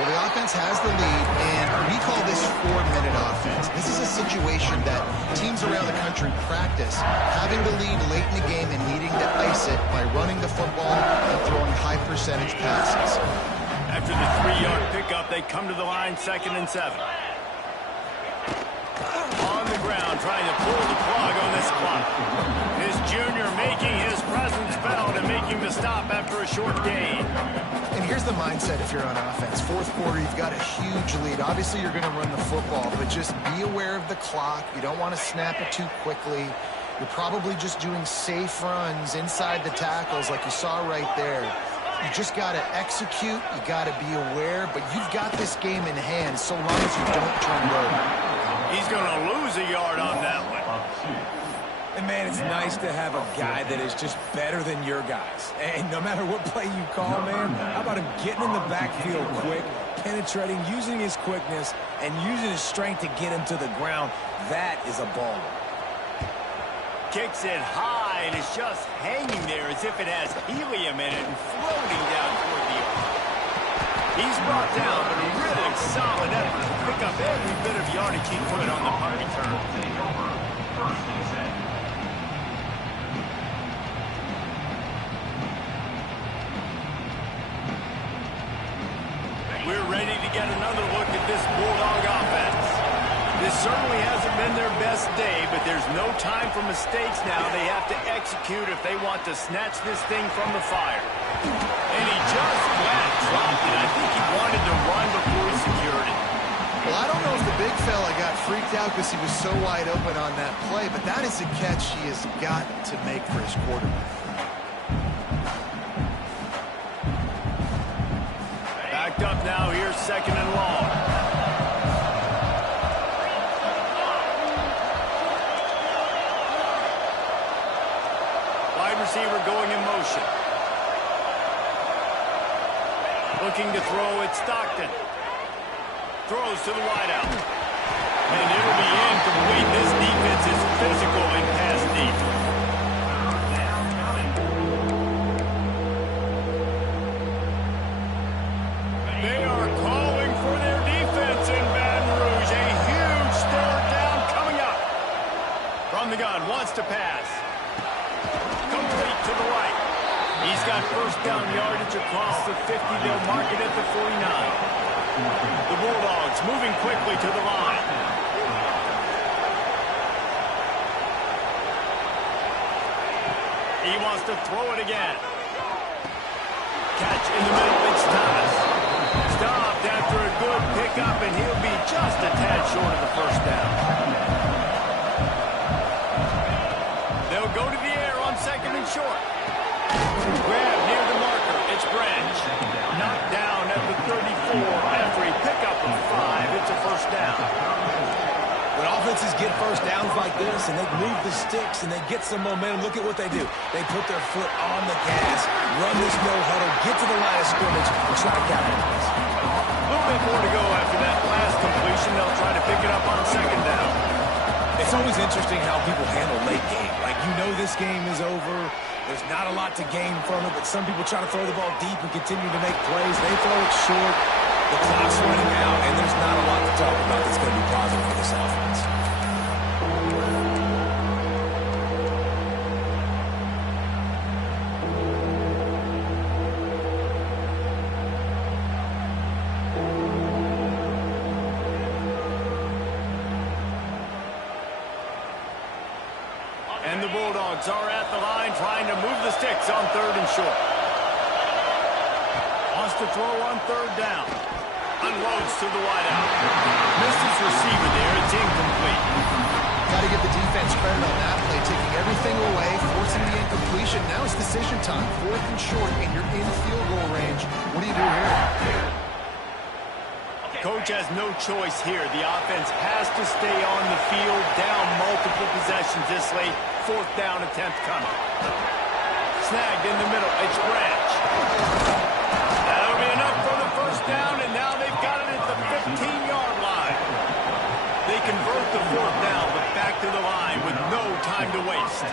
Well, the offense has the lead, and we call this 4-minute offense. This is a situation that teams around the country practice, having the lead late in the game and needing to ice it by running the football and throwing high-percentage passes. After the 3-yard pickup, they come to the line, 2nd and 7. On the ground, trying to pull the plug on this clock. His junior making his presence felt and making the a stop after a short gain. And here's the mindset if you're on offense. Fourth quarter, you've got a huge lead. Obviously, you're going to run the football, but just be aware of the clock. You don't want to snap it too quickly. You're probably just doing safe runs inside the tackles like you saw right there. You just got to execute. You got to be aware, but you've got this game in hand so long as you don't turn it over. He's going to lose a yard on that one. And, man, it's nice to have a guy that is just better than your guys. And no matter what play you call, man, how about him getting in the backfield quick, penetrating, using his quickness, and using his strength to get him to the ground? That is a ball. Kicks it high, and it's just hanging there as if it has helium in it and floating down toward the earth. He's brought down, but a really solid effort to pick up every bit of yardage he could on the punt return. We're ready to get another look at this Bulldog offense. This certainly hasn't been their best day, but there's no time for mistakes now. They have to execute if they want to snatch this thing from the fire. And he just flat dropped it. I think he wanted to run before he secured it. Well, I don't know if the big fella got freaked out because he was so wide open on that play, but that is a catch he has got to make for his quarterback. Backed up now, here's second and long. Wide receiver going in motion. Looking to throw at Stockton. Throws to the wideout. And it'll be incomplete. This defense is physical in pass deep. They are calling for their defense in Baton Rouge. A huge third down coming up. From the gun, wants to pass. Complete to the right. He's got first down yardage across the 50. They'll mark it at the 49. The Bulldogs moving quickly to the line. He wants to throw it again. Catch in the middle, it's Thomas. Stopped after a good pickup, and he'll be just a tad short of the first down. They'll go to the air on second and short. Grab near the marker. It's Branch. Knocked down at the 34 after a pickup of 5. It's a first down. When offenses get first downs like this and they move the sticks and they get some momentum, look at what they do. They put their foot on the gas, run this no huddle, get to the line of scrimmage, and try to capitalize. A little bit more to go after that last completion. They'll try to pick it up on second down. It's always interesting how people handle late game. Like, you know this game is over. There's not a lot to gain from it, but some people try to throw the ball deep and continue to make plays. They throw it short. The clock's running out, and there's not a lot to talk about that's going to be positive for this offense. And the Bulldogs are at the line trying to move the sticks on third and short. Wants to throw on third down. Unloads to the wideout. Missed his receiver there. It's incomplete. Got to give the defense credit on that play, taking everything away, forcing the incompletion. Now it's decision time. Fourth and short, and you're in field goal range. What do you do here? Coach has no choice here. The offense has to stay on the field, down multiple possessions this late. Fourth down attempt coming. Snagged in the middle. It's Branch. That'll be enough for the first down, and now they've got it at the 15-yard line. They convert the fourth down, but back to the line with no time to waste.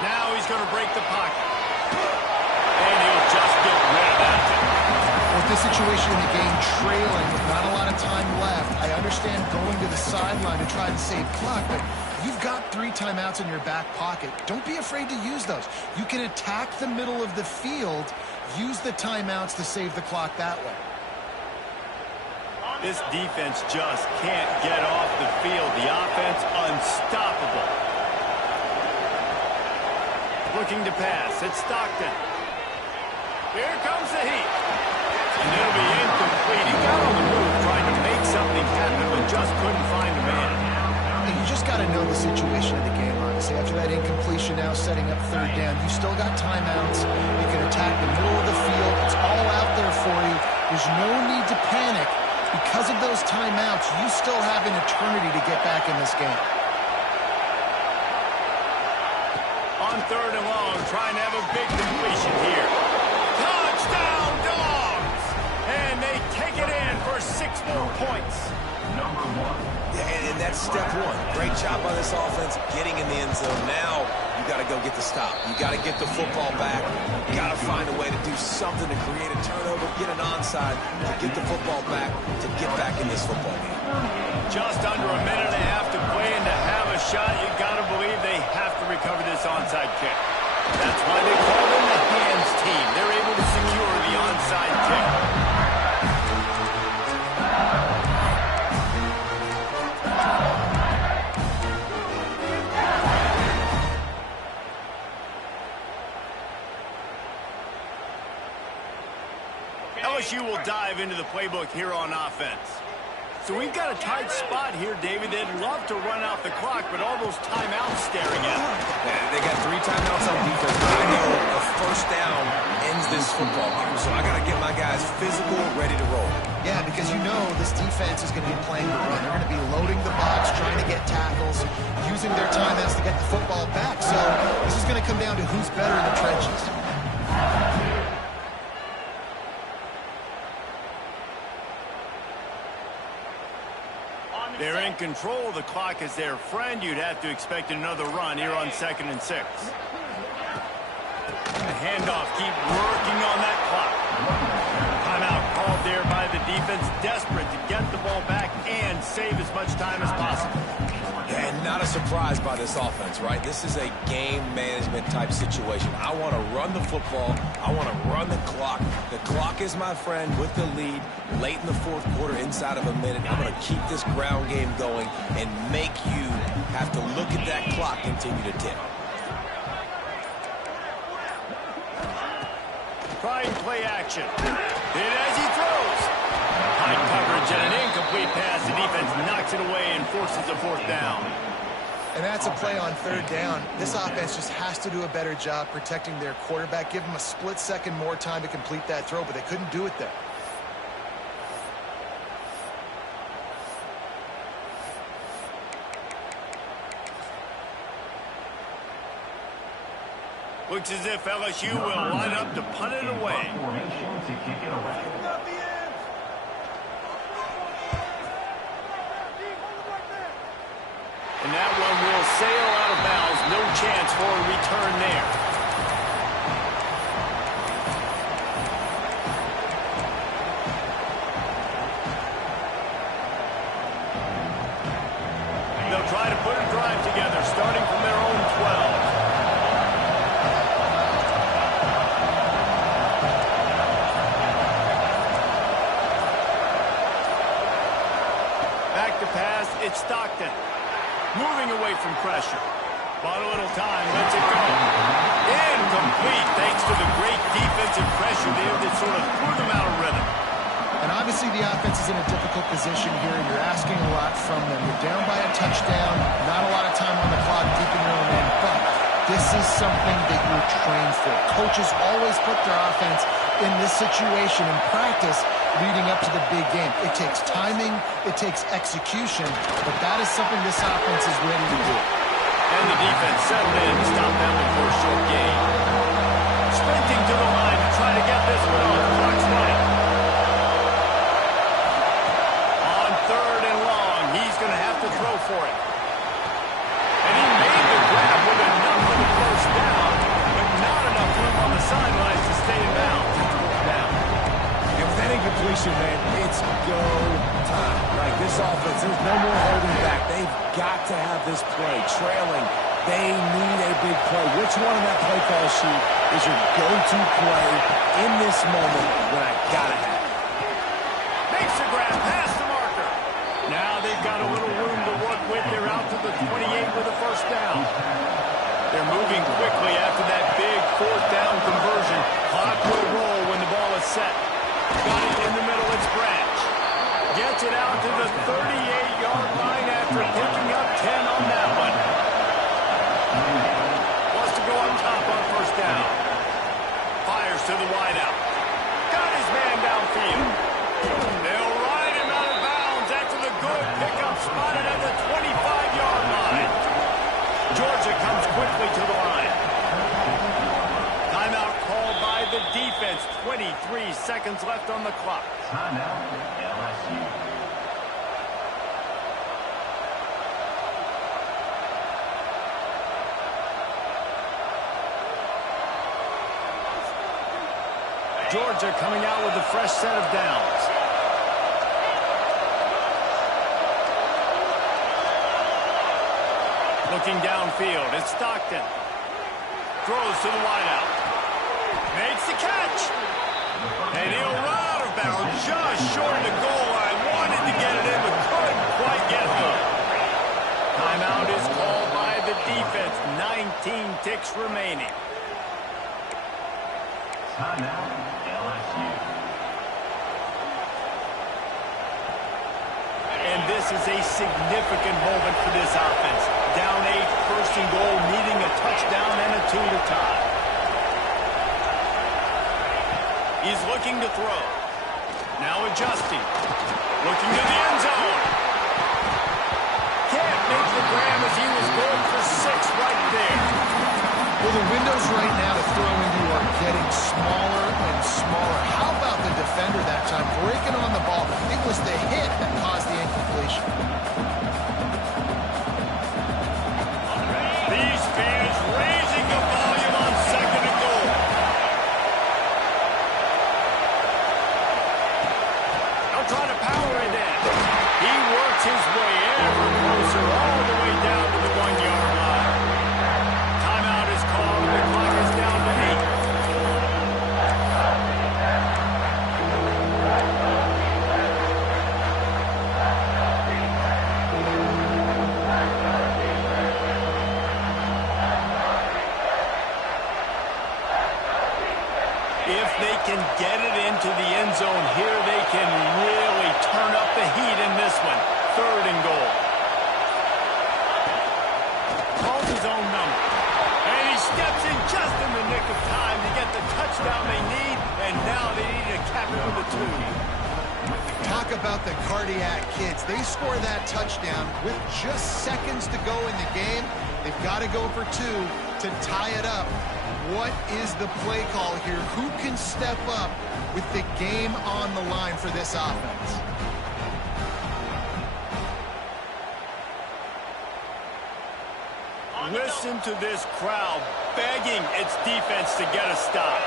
Now he's going to break the pocket. And he'll just get rid of that. With this situation in the game, trailing with not a lot of time left, I understand going to the sideline to try and save clock, but you've got 3 timeouts in your back pocket. Don't be afraid to use those. You can attack the middle of the field, use the timeouts to save the clock that way. This defense just can't get off the field. The offense unstoppable. Looking to pass. It's Stockton. Here comes the heat. And it'll be incomplete. He got on the move trying to make something happen, but just couldn't find a man. And you just got to know the situation of the game, honestly. After that incompletion now setting up third down, you still got timeouts. You can attack the middle of the field. It's all out there for you. There's no need to panic. Because of those timeouts, you still have an eternity to get back in this game. On third and long, trying to have a big completion here. Touchdown, Dogs! And they take it in for 6 more points. Yeah, and that's step one. Great job by this offense getting in the end zone. Now you got to go get the stop. You got to get the football back. You got to find a way to do something to create a turnover, get an onside, to get the football back, to get back in this football game. Just under a minute and a half to play, and to have a shot, you got to believe they have to recover this onside kick. That's why they call them the hands team. They're able to secure the onside kick. LSU will dive into the playbook here on offense. So we've got a tight spot here, David. They'd love to run out the clock, but all those timeouts staring at them. Yeah, they got 3 timeouts on defense, but I know a first down ends this football game. So I got to get my guys physical, ready to roll. Yeah, because you know this defense is going to be playing the run. They're going to be loading the box, trying to get tackles, using their timeouts to get the football back. So this is going to come down to who's better in the trenches. They're in control. The clock is their friend. You'd have to expect another run here on 2nd and 6. The handoff, keep working on that clock. Timeout called there by the defense, desperate to get the ball back and save as much time as possible. And not a surprise by this offense, right? This is a game management type situation. I want to run the football. I want to run the clock. The clock is my friend with the lead. Late in the 4th quarter, inside of a minute, I'm going to keep this ground game going and make you have to look at that clock continue to tick. Trying play action. Hit as he throws. High coverage and an incomplete pass. The defense knocks it away and forces a 4th down. And that's a play on 3rd down. This offense just has to do a better job protecting their quarterback. Give them a split second more time to complete that throw, but they couldn't do it there. Looks as if LSU will line up to punt it away. And that one will sail out of bounds. No chance for a return there. They'll try to put a drive together, starting from their own 12. Back to pass, it's Stockton. Moving away from pressure. Bought a little time, lets it go. Incomplete, thanks to the great defensive pressure there that sort of threw them out of rhythm. And obviously the offense is in a difficult position here. You're asking a lot from them. You're down by a touchdown, not a lot of time on the clock, deep in your own end. But this is something that you're trained for. Coaches always put their offense in this situation in practice leading up to the big game. It takes timing, it takes execution, but that is something this offense is ready to do. And the defense settled in to stop that one for a short gain. Sprinting to the line to try to get this one off. Clock's running. On 3rd and long, he's going to have to throw for it. And he made the grab with enough for the 1st down, but not enough room on the sidelines to stay in bounds. Incompletion, man, it's go time. Like this offense, there's no more holding back. They've got to have this play. Trailing, they need a big play. Which one in that play call sheet is your go-to play in this moment when I gotta have it? Makes the grab, past the marker. Now they've got a little room to work with. They're out to the 28 with a 1st down. They're moving quickly after that big fourth down conversion. Clock will roll when the ball is set. Got it in the middle. It's Branch. Gets it out to the 38-yard line after picking up 10 on that one. Wants to go on top on first down. Fires to the wideout. Got his man downfield. They'll ride him out of bounds after the good pickup spotted at the 25-yard line. Georgia comes quickly to the line. Timeout called by the defense. 23 seconds left on the clock. Timeout, LSU. Georgia coming out with a fresh set of downs. Looking downfield, it's Stockton. Throws to the wideout. Makes the catch. And he'll run out of bounds just short of the goal line. Wanted to get it in, but couldn't quite get home. Timeout is called by the defense. 19 ticks remaining. Timeout, LSU. And this is a significant moment for this offense. Down 8, first and goal, needing a touchdown and a 2 to tie. He's looking to throw. Now adjusting. Looking to the end zone. Can't make the grab as he was going for 6 right there. Well, the windows right now to throw into are getting smaller and smaller. How about the defender that time breaking on the ball? It was the hit that caused the incompletion. These fans raising the volume on second and goal. They'll try to power it in. He works his way ever closer all the way down to the 1-yard line. Timeout is called and the clock is down to 8. If they can get it into the end zone here, they can really turn up the heat in this one. Third and goal. Calls his own number. And he steps in just in the nick of time to get the touchdown they need, and now they need to cap it with a 2. Talk about the cardiac kids. They score that touchdown with just seconds to go in the game. They've got to go for 2 to tie it up. What is the play call here? Who can step up with the game on the line for this offense? Listen to this crowd begging its defense to get a stop.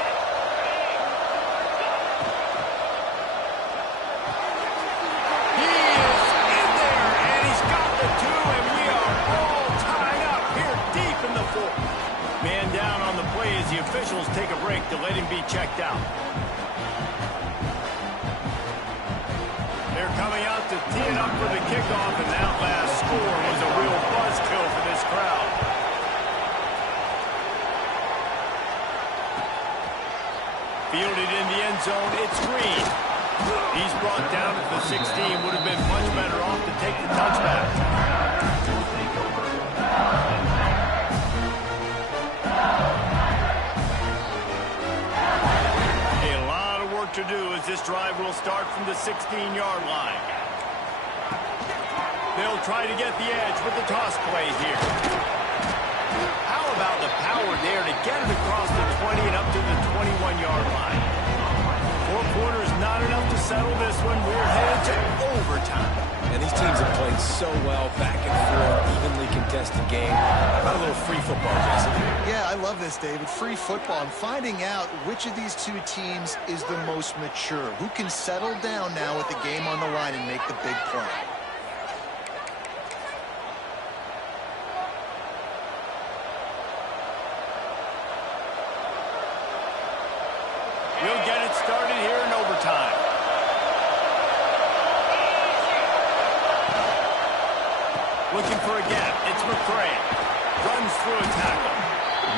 He is in there, and he's got the 2, and we are all tied up here deep in the 4th. Man down on the play as the officials take a break to let him be checked out. They're coming out to tee it up for the kickoff, and that last score was a real buzzkill for this crowd. Fielded in the end zone, it's Green. He's brought down at the 16. Would have been much better off to take the touchback. A lot of work to do as this drive will start from the 16-yard line. They'll try to get the edge with the toss play here. How about the power there to get it across the 20 and up to the 21-yard line? 4 quarters not enough to settle this one. We're headed to overtime. And these teams have played so well, back and forth, evenly contested game. How about a little free football, Jason? Yeah, I love this, David. Free football. I'm finding out which of these 2 teams is the most mature. Who can settle down now with the game on the line and make the big play? We'll get it started here in overtime. Looking for a gap. It's McCray. Runs through a tackle.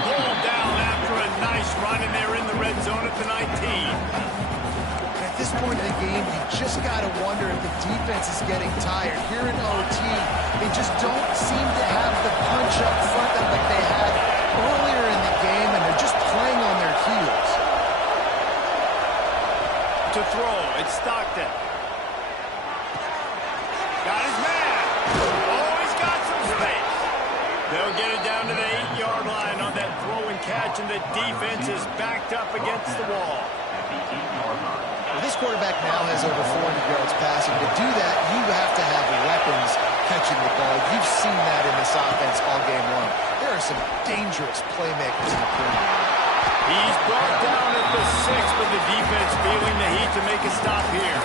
Pulled down after a nice run, and they're in the red zone at the 19. At this point in the game, you just got to wonder if the defense is getting tired. Here in OT, they just don't seem to have the punch up front that like they had earlier in the game, and they're just playing on their heels. To throw, it's Stockton. Got his man. Oh, he's got some space. They'll get it down to the 8-yard line on that throw and catch, and the defense is backed up against the wall. Well, this quarterback now has over 400 yards passing. To do that, you have to have weapons catching the ball. You've seen that in this offense all game long. There are some dangerous playmakers in the perimeter. He's brought down at the 6, but the defense feeling the heat to make a stop here.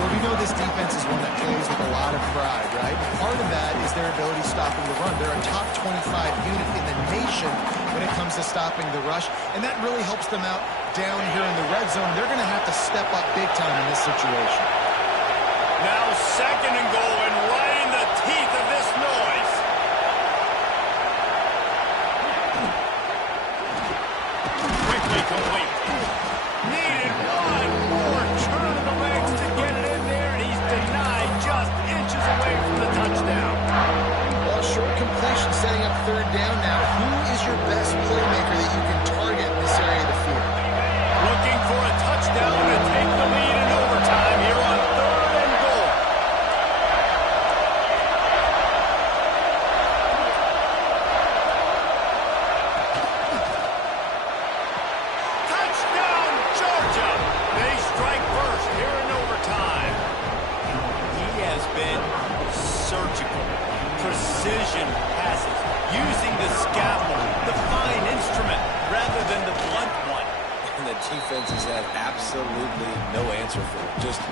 Well, we know this defense is one that plays with a lot of pride, right? Part of that is their ability stopping the run. They're a top 25 unit in the nation when it comes to stopping the rush, and that really helps them out down here in the red zone. They're going to have to step up big time in this situation. Now 2nd and goal, and right in the teeth of this noise. Quickly complete. Needed one more turn of the legs to get it in there, and he's denied just inches away from the touchdown. Well, short completion setting up 3rd down now. Who is your best playmaker that you can target in this area of the field? Looking for a touchdown to take the lead in overtime here on 3rd and goal. Touchdown, Georgia! They strike first here in overtime. He has been surgical, precision passes, using the scalpel, the fine instrument, rather than the blunt one. And the defense has had absolutely no answer for it. Just,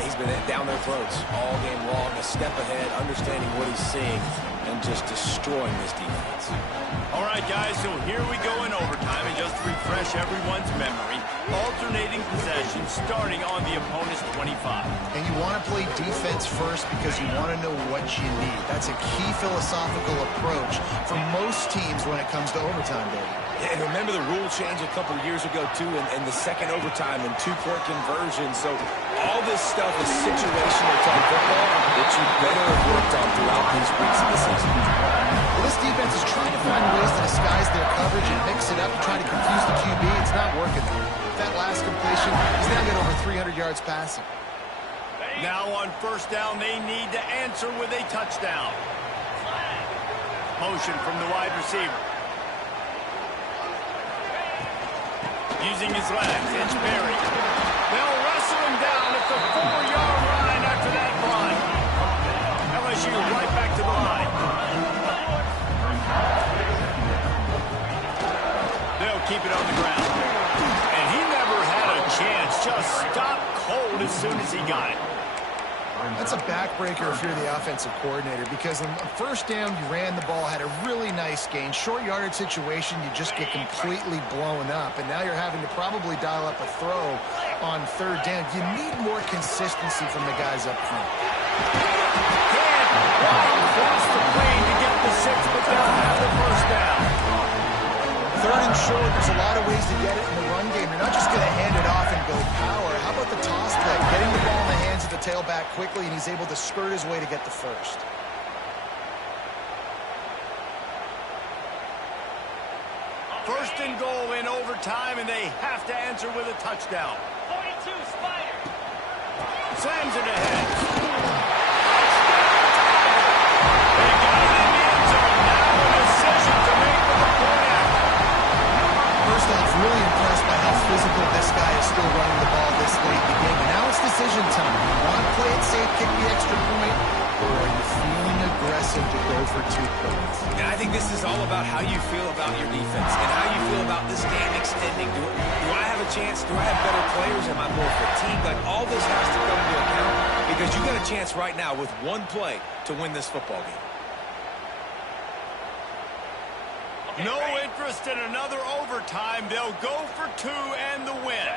he's been down their throats all game long, a step ahead, understanding what he's seeing, and just destroying this defense. All right, guys, so here we go in overtime, and just to refresh everyone's memory, alternating possession starting on the opponent's 25. And you want to play defense first because you want to know what you need. That's a key philosophical approach for most teams when it comes to overtime, baby. And remember the rule change a couple years ago, too, in the 2nd overtime and 2-point conversion. So all this stuff is situational type football that you better have worked on throughout these weeks of the season. Well, this defense is trying to find ways to disguise their coverage and mix it up and try to confuse the QB. It's not working. That last completion, he's now got over 300 yards passing. Now on 1st down, they need to answer with a touchdown. Motion from the wide receiver. Using his legs, it's Berry. They'll wrestle him down at the 4-yard line after that run. LSU right back to the line. They'll keep it on the ground. And he never had a chance. Just stopped cold as soon as he got it. That's a backbreaker if you're the offensive coordinator, because on 1st down, you ran the ball, had a really nice gain. Short yardage situation, you just get completely blown up, and now you're having to probably dial up a throw on 3rd down. You need more consistency from the guys up front. Can't quite cross the plane to get the 6, but they'll have the 1st down. 3rd and short, there's a lot of ways to get it in the run game. You're not just going to hand it off and go power. How about the toss play? Getting the ball in the hands of the tailback quickly, and he's able to skirt his way to get the 1st. First and goal in overtime, and they have to answer with a touchdown. 42, Spider. Slams it ahead. They got it in the end zone. Now a decision to make with the point after. First off, really impressed by how physical this guy is still running the ball this late in the game. And now it's decision time. You want to play it safe, kick the extra point, or are you feeling aggressive to go for 2 points? And I think this is all about how you feel about your defense and how you feel about this game extending. Do I have a chance? Do I have better players? Am I more fatigued? Like, all this has to come into account because you got a chance right now with 1 play to win this football game. No interest in another overtime. They'll go for 2 and the win.